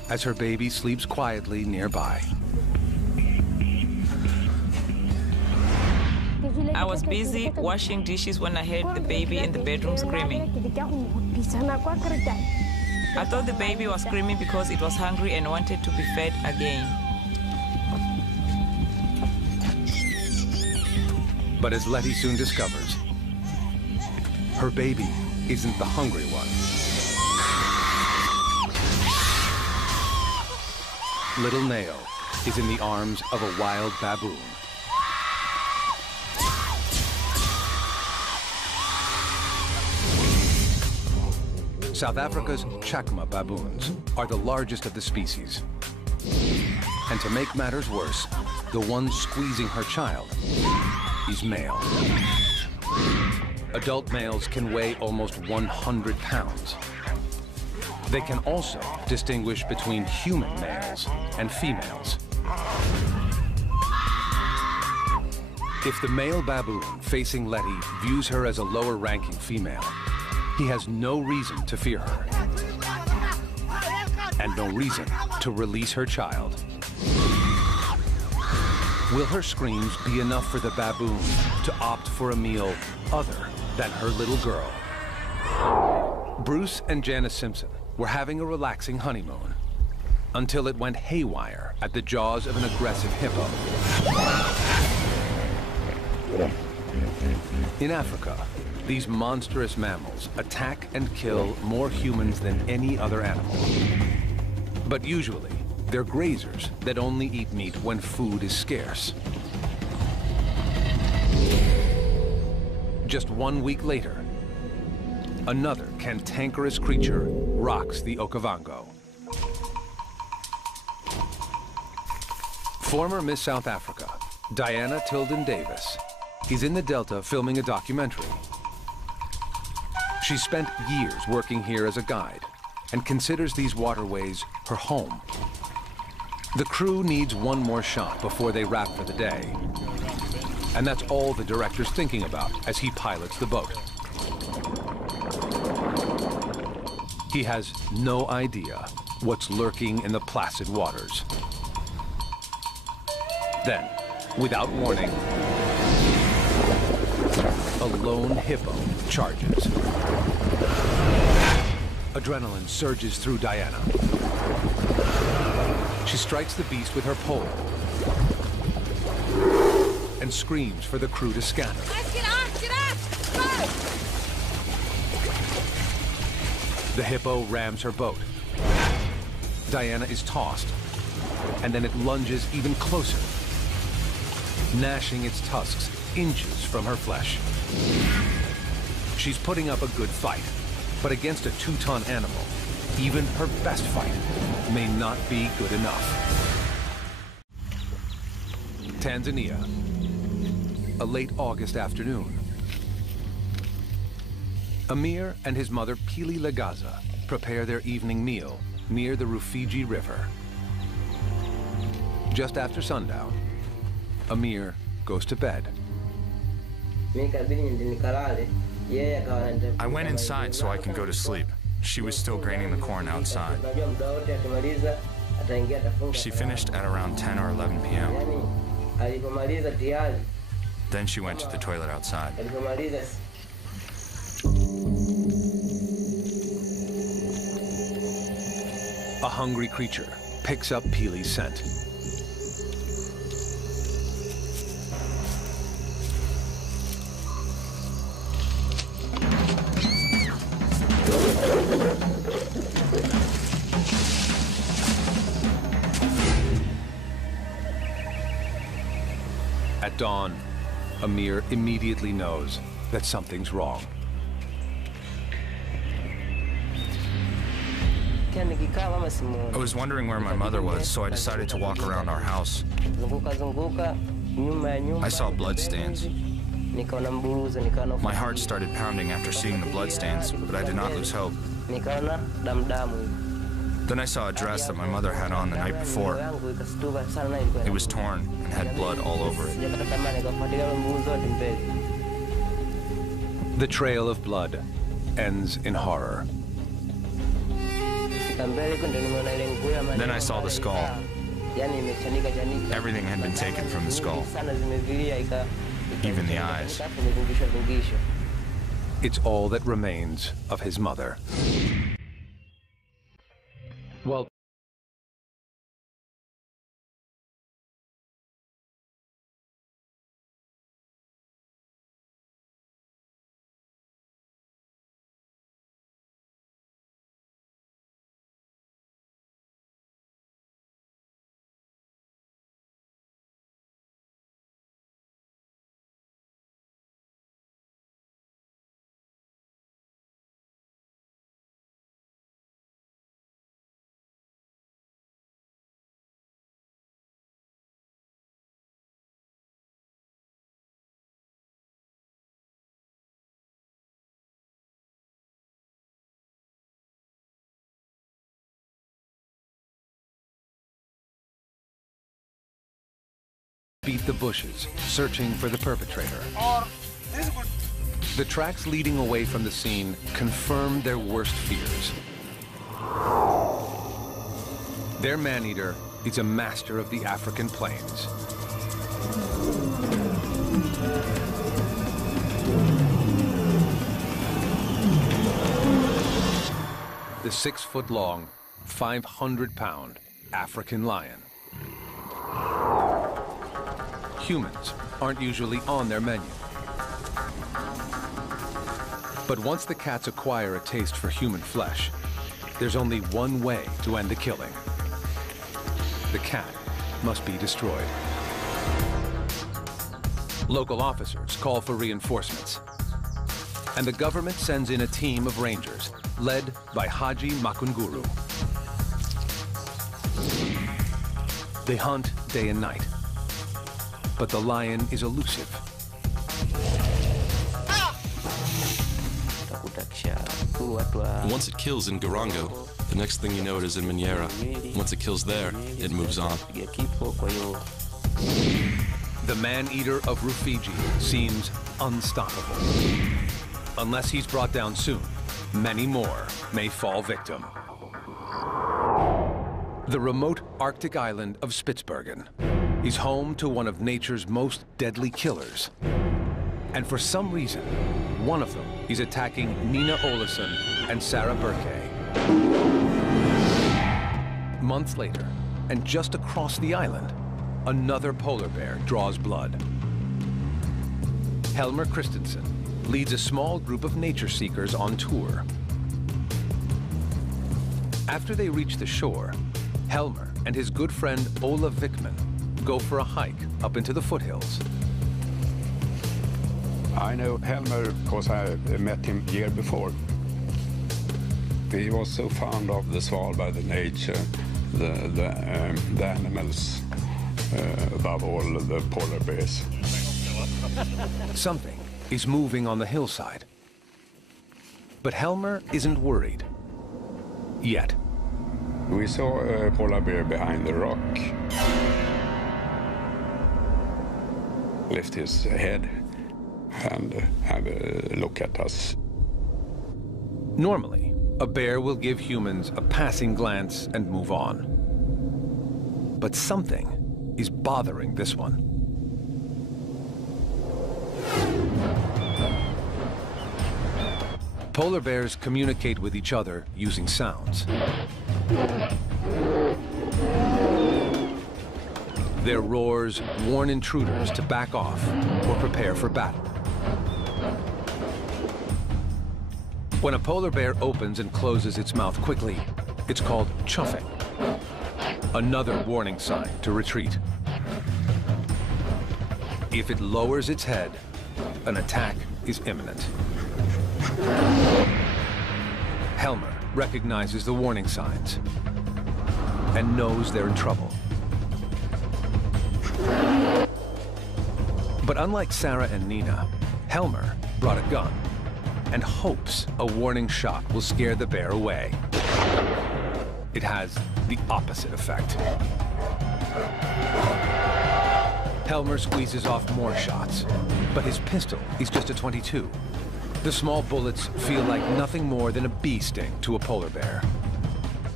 as her baby sleeps quietly nearby. I was busy washing dishes when I heard the baby in the bedroom screaming. I thought the baby was screaming because it was hungry and wanted to be fed again. But as Letty soon discovers, her baby isn't the hungry one. Little Nao is in the arms of a wild baboon. South Africa's Chacma baboons are the largest of the species. And to make matters worse, the one squeezing her child is male. Adult males can weigh almost 100 pounds. They can also distinguish between human males and females. If the male baboon facing Letty views her as a lower-ranking female, he has no reason to fear her, and no reason to release her child. Will her screams be enough for the baboon to opt for a meal other than her little girl? Bruce and Janice Simpson were having a relaxing honeymoon until it went haywire at the jaws of an aggressive hippo. In Africa, these monstrous mammals attack and kill more humans than any other animal. But usually, they're grazers that only eat meat when food is scarce. Just 1 week later, another cantankerous creature rocks the Okavango. Former Miss South Africa, Diana Tilden Davis, is in the Delta filming a documentary. She spent years working here as a guide and considers these waterways her home. The crew needs one more shot before they wrap for the day. And that's all the director's thinking about as he pilots the boat. He has no idea what's lurking in the placid waters. Then, without warning, a lone hippo charges. Adrenaline surges through Diana. She strikes the beast with her pole and screams for the crew to scatter. Get off! Go! The hippo rams her boat. Diana is tossed, and then it lunges even closer, gnashing its tusks inches from her flesh. She's putting up a good fight, but against a 2-ton animal, even her best fight may not be good enough. Tanzania, a late August afternoon. Amir and his mother Pili Lagaza prepare their evening meal near the Rufiji River. Just after sundown, Amir goes to bed. I went inside so I can go to sleep. She was still graining the corn outside. She finished at around 10 or 11 p.m. Then she went to the toilet outside. A hungry creature picks up Pili's scent. At dawn, Amir immediately knows that something's wrong. I was wondering where my mother was, so I decided to walk around our house. I saw bloodstains. My heart started pounding after seeing the bloodstains, but I did not lose hope. Then I saw a dress that my mother had on the night before. It was torn and had blood all over it. The trail of blood ends in horror. Then I saw the skull. Everything had been taken from the skull. Even the eyes. It's all that remains of his mother. Well, beat the bushes, searching for the perpetrator. The tracks leading away from the scene confirm their worst fears. Their man-eater is a master of the African plains. The 6-foot-long, 500-pound African lion. Humans aren't usually on their menu. But once the cats acquire a taste for human flesh, there's only one way to end the killing. The cat must be destroyed. Local officers call for reinforcements, and the government sends in a team of rangers led by Haji Makunguru. They hunt day and night, but the lion is elusive. Once it kills in Garango, the next thing you know it is in Minyera. Once it kills there, it moves on. The man-eater of Rufiji seems unstoppable. Unless he's brought down soon, many more may fall victim. The remote Arctic island of Spitsbergen is home to one of nature's most deadly killers. And for some reason, one of them is attacking Nina Olesen and Sarah Burke. Months later, and just across the island, another polar bear draws blood. Helmer Christensen leads a small group of nature seekers on tour. After they reach the shore, Helmer and his good friend Ola Vickman go for a hike up into the foothills. I know Helmer because I met him year before. He was so fond of the Svalbard, the nature, the animals, above all the polar bears. Something is moving on the hillside. But Helmer isn't worried. Yet. We saw a polar bear behind the rock. Lift his head and have a look at us. Normally, a bear will give humans a passing glance and move on. But something is bothering this one. Polar bears communicate with each other using sounds. Their roars warn intruders to back off or prepare for battle. When a polar bear opens and closes its mouth quickly, it's called chuffing, another warning sign to retreat. If it lowers its head, an attack is imminent. Helmer recognizes the warning signs and knows they're in trouble. But unlike Sarah and Nina, Helmer brought a gun and hopes a warning shot will scare the bear away. It has the opposite effect. Helmer squeezes off more shots, but his pistol is just a .22. The small bullets feel like nothing more than a bee sting to a polar bear.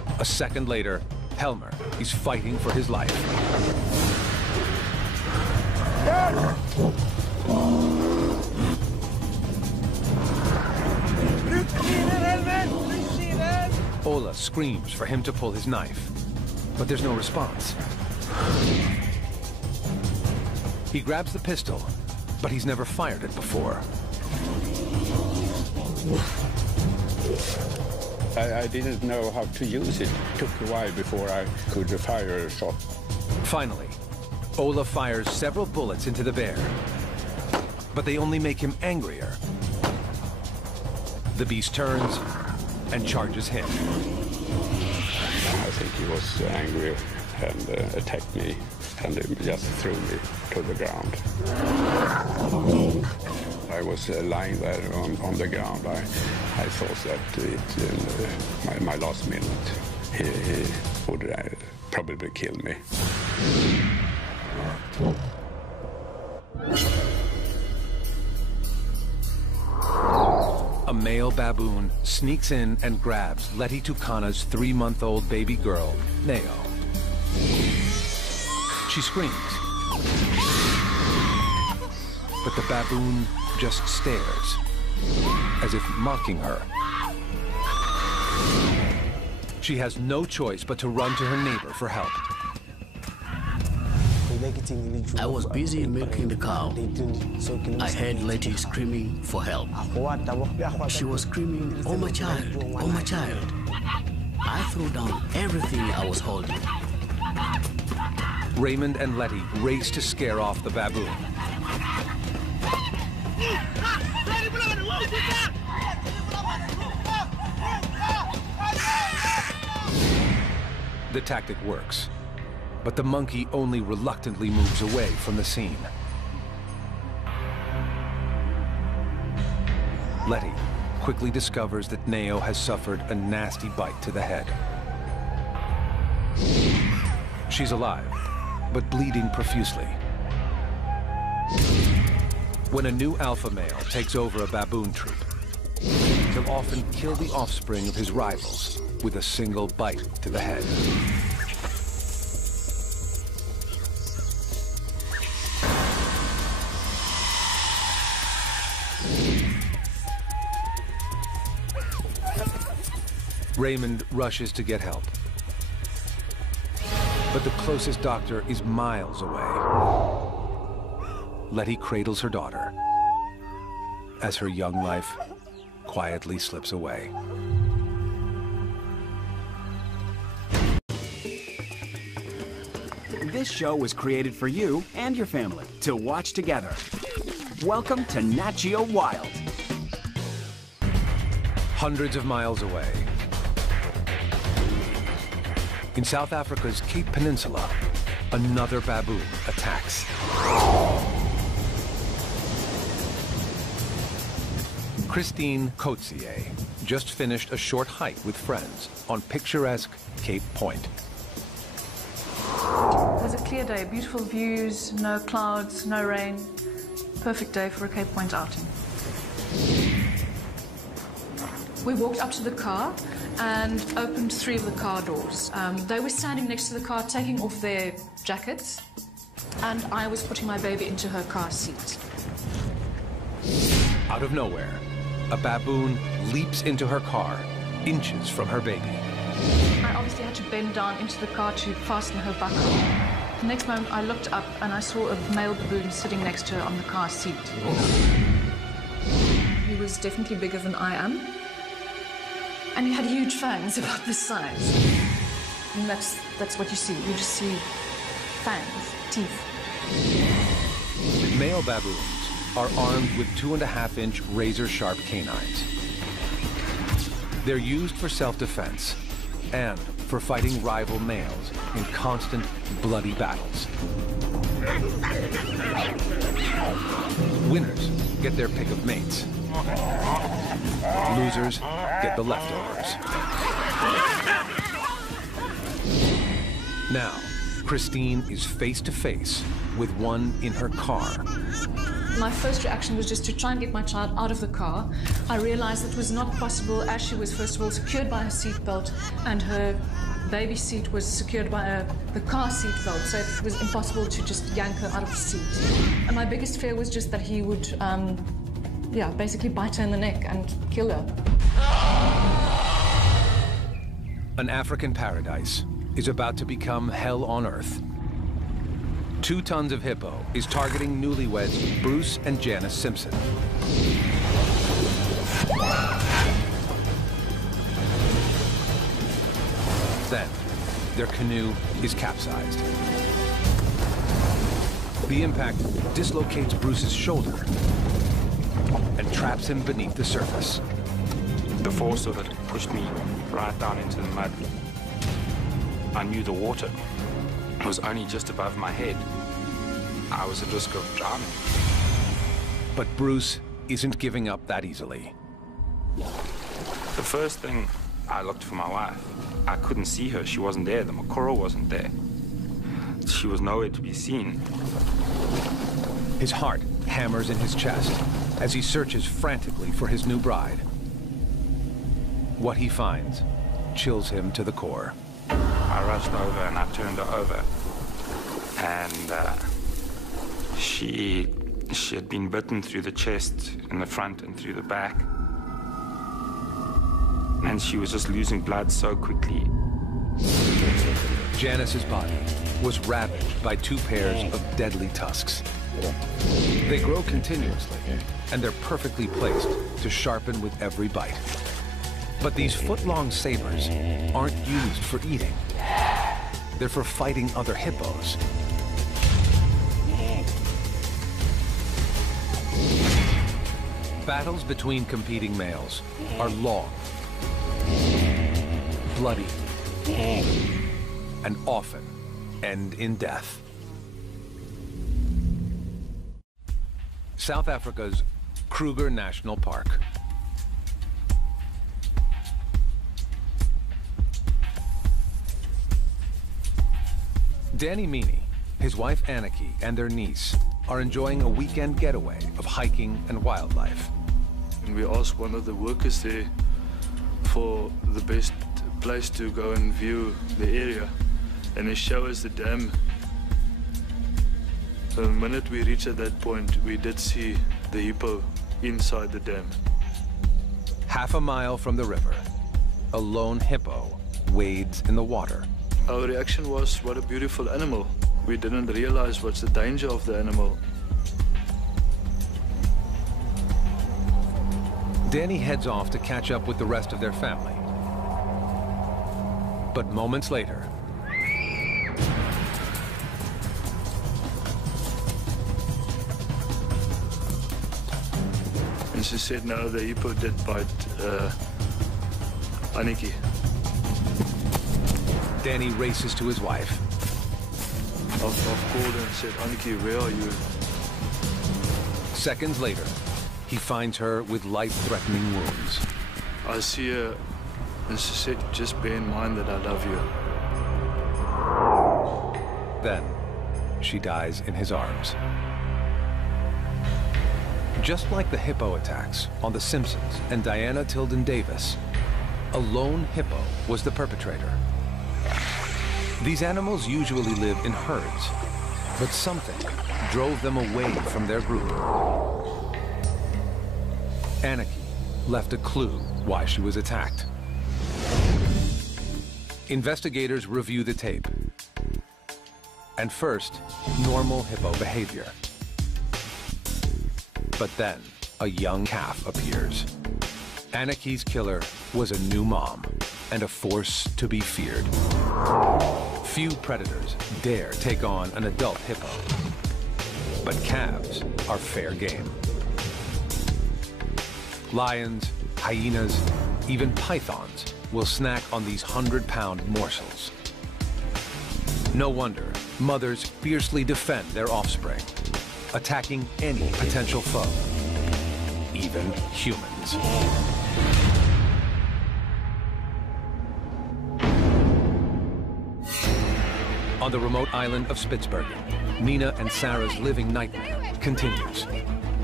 A second later, Helmer is fighting for his life. Ola screams for him to pull his knife, but there's no response. He grabs the pistol, but he's never fired it before. I didn't know how to use it. It took a while before I could fire a shot. Finally, Ola fires several bullets into the bear, but they only make him angrier. The beast turns and charges him. I think he was angry and attacked me and just threw me to the ground. I was lying there on the ground. I thought that in my last minute he would probably kill me. A male baboon sneaks in and grabs Letty Tukana's 3-month-old baby girl, Neo. She screams, but the baboon just stares, as if mocking her. She has no choice but to run to her neighbor for help. I was busy milking the cow. I heard Letty screaming for help. She was screaming, "Oh my child, oh my child." I threw down everything I was holding. Raymond and Letty race to scare off the baboon. The tactic works, but the monkey only reluctantly moves away from the scene. Letty quickly discovers that Neo has suffered a nasty bite to the head. She's alive, but bleeding profusely. When a new alpha male takes over a baboon troop, he'll often kill the offspring of his rivals with a single bite to the head. Raymond rushes to get help, but the closest doctor is miles away. Letty cradles her daughter as her young life quietly slips away. This show was created for you and your family to watch together. Welcome to Nat Geo Wild. Hundreds of miles away, in South Africa's Cape Peninsula, another baboon attacks. Christine Coetzee just finished a short hike with friends on picturesque Cape Point. It was a clear day, beautiful views, no clouds, no rain. Perfect day for a Cape Point outing. We walked up to the car and opened 3 of the car doors. They were standing next to the car, taking off their jackets, and I was putting my baby into her car seat. Out of nowhere, a baboon leaps into her car, inches from her baby. I obviously had to bend down into the car to fasten her buckle. The next moment, I looked up and I saw a male baboon sitting next to her on the car seat. He was definitely bigger than I am. And he had huge fangs about this size. And that's what you see. You just see fangs, teeth. Male baboons are armed with 2.5-inch razor-sharp canines. They're used for self-defense and for fighting rival males in constant, bloody battles. Winners get their pick of mates. Losers get the leftovers. Now, Christine is face to face with one in her car. My first reaction was just to try and get my child out of the car. I realized it was not possible as she was, first of all, secured by her seatbelt and her baby seat was secured by the car seat belt, so it was impossible to just yank her out of the seat. And my biggest fear was just that he would, basically bite her in the neck and kill her. An African paradise is about to become hell on earth. 2 tons of hippo is targeting newlyweds Bruce and Janice Simpson. Then, their canoe is capsized. The impact dislocates Bruce's shoulder and traps him beneath the surface. The force of it pushed me right down into the mud. I knew the water was only just above my head. I was at risk of drowning. But Bruce isn't giving up that easily. The first thing, I looked for my wife. I couldn't see her. She wasn't there. The Makoro wasn't there. She was nowhere to be seen. His heart hammers in his chest as he searches frantically for his new bride. What he finds chills him to the core. I rushed over and I turned her over. And she had been bitten through the chest, in the front and through the back. And she was just losing blood so quickly. Janice's body was ravaged by 2 pairs of deadly tusks. They grow continuously, and they're perfectly placed to sharpen with every bite. But these foot-long sabers aren't used for eating. They're for fighting other hippos. Battles between competing males are long, bloody, and often end in death. South Africa's Kruger National Park. Danny Meany, his wife Aniki, and their niece are enjoying a weekend getaway of hiking and wildlife. And we asked one of the workers there for the best place to go and view the area, and they show us the dam. So the minute we reached at that point, we did see the hippo inside the dam. Half a mile from the river, a lone hippo wades in the water. Our reaction was, what a beautiful animal. We didn't realize what's the danger of the animal. Danny heads off to catch up with the rest of their family. But moments later, and she said, no, the hippo did bite Aniki. Danny races to his wife. I've called her and said, Aniki, where are you? Seconds later, he finds her with life-threatening wounds. I see her, and she said, just bear in mind that I love you. Then, she dies in his arms. Just like the hippo attacks on The Simpsons and Diana Tilden Davis, a lone hippo was the perpetrator. These animals usually live in herds, but something drove them away from their group. Aniki left a clue why she was attacked. Investigators review the tape. And first, normal hippo behavior. But then, a young calf appears. Aniki's killer was a new mom and a force to be feared. Few predators dare take on an adult hippo. But calves are fair game. Lions, hyenas, even pythons will snack on these 100-pound morsels. No wonder mothers fiercely defend their offspring, attacking any potential foe, even humans. On the remote island of Spitsbergen, Nina and Sarah's living nightmare continues.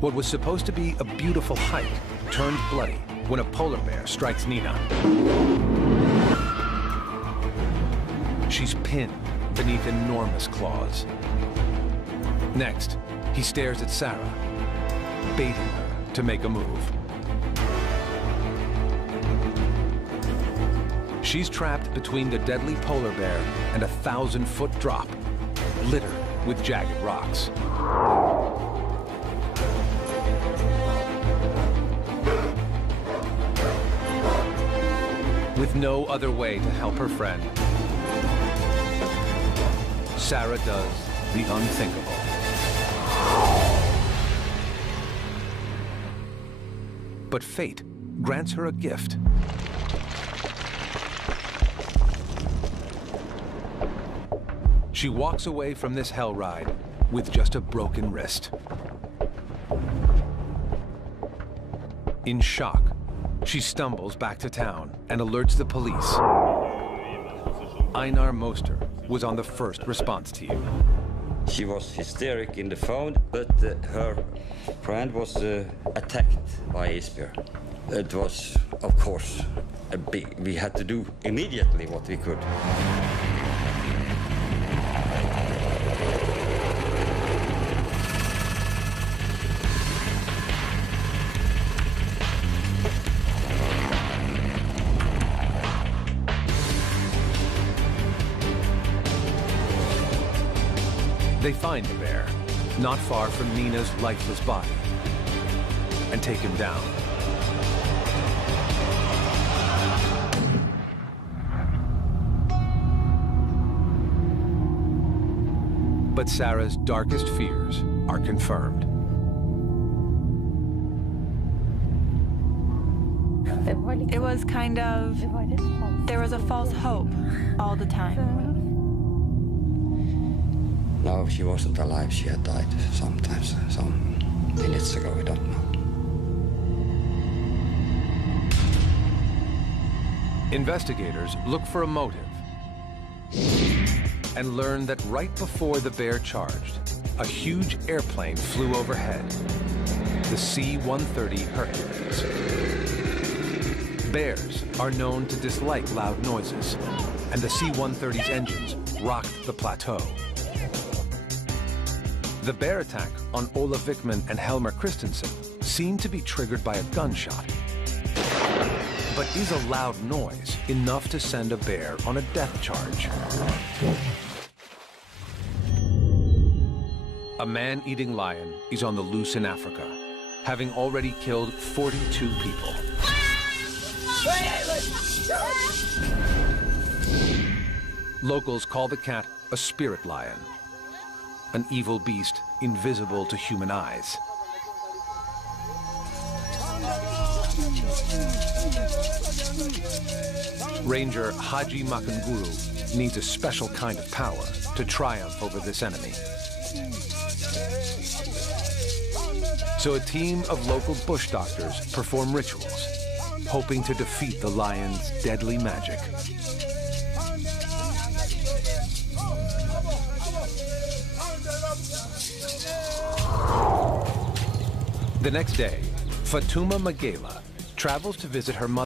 What was supposed to be a beautiful hike turned bloody when a polar bear strikes Nina. She's pinned beneath enormous claws. Next, he stares at Sarah, baiting her to make a move. She's trapped between the deadly polar bear and a 1,000-foot drop, littered with jagged rocks. With no other way to help her friend, Sarah does the unthinkable. But fate grants her a gift. She walks away from this hell ride with just a broken wrist. In shock, she stumbles back to town and alerts the police. Einar Moster was on the first response team. She was hysteric in the phone, but her friend was attacked by a spear. It was, of course, we had to do immediately what we could. They find the bear, not far from Nina's lifeless body, and take him down. But Sarah's darkest fears are confirmed. It was kind of, there was a false hope all the time. No, she wasn't alive. She had died sometimes, some minutes ago, we don't know. Investigators look for a motive and learn that right before the bear charged, a huge airplane flew overhead, the C-130 Hercules. Bears are known to dislike loud noises, and the C-130's engines rocked the plateau. The bear attack on Ola Vickman and Helmer Christensen seemed to be triggered by a gunshot. But is a loud noise enough to send a bear on a death charge? A man-eating lion is on the loose in Africa, having already killed 42 people. Locals call the cat a spirit lion, an evil beast invisible to human eyes. Ranger Haji Makanguru needs a special kind of power to triumph over this enemy. So a team of local bush doctors perform rituals, hoping to defeat the lion's deadly magic. The next day, Fatuma Magela travels to visit her mother.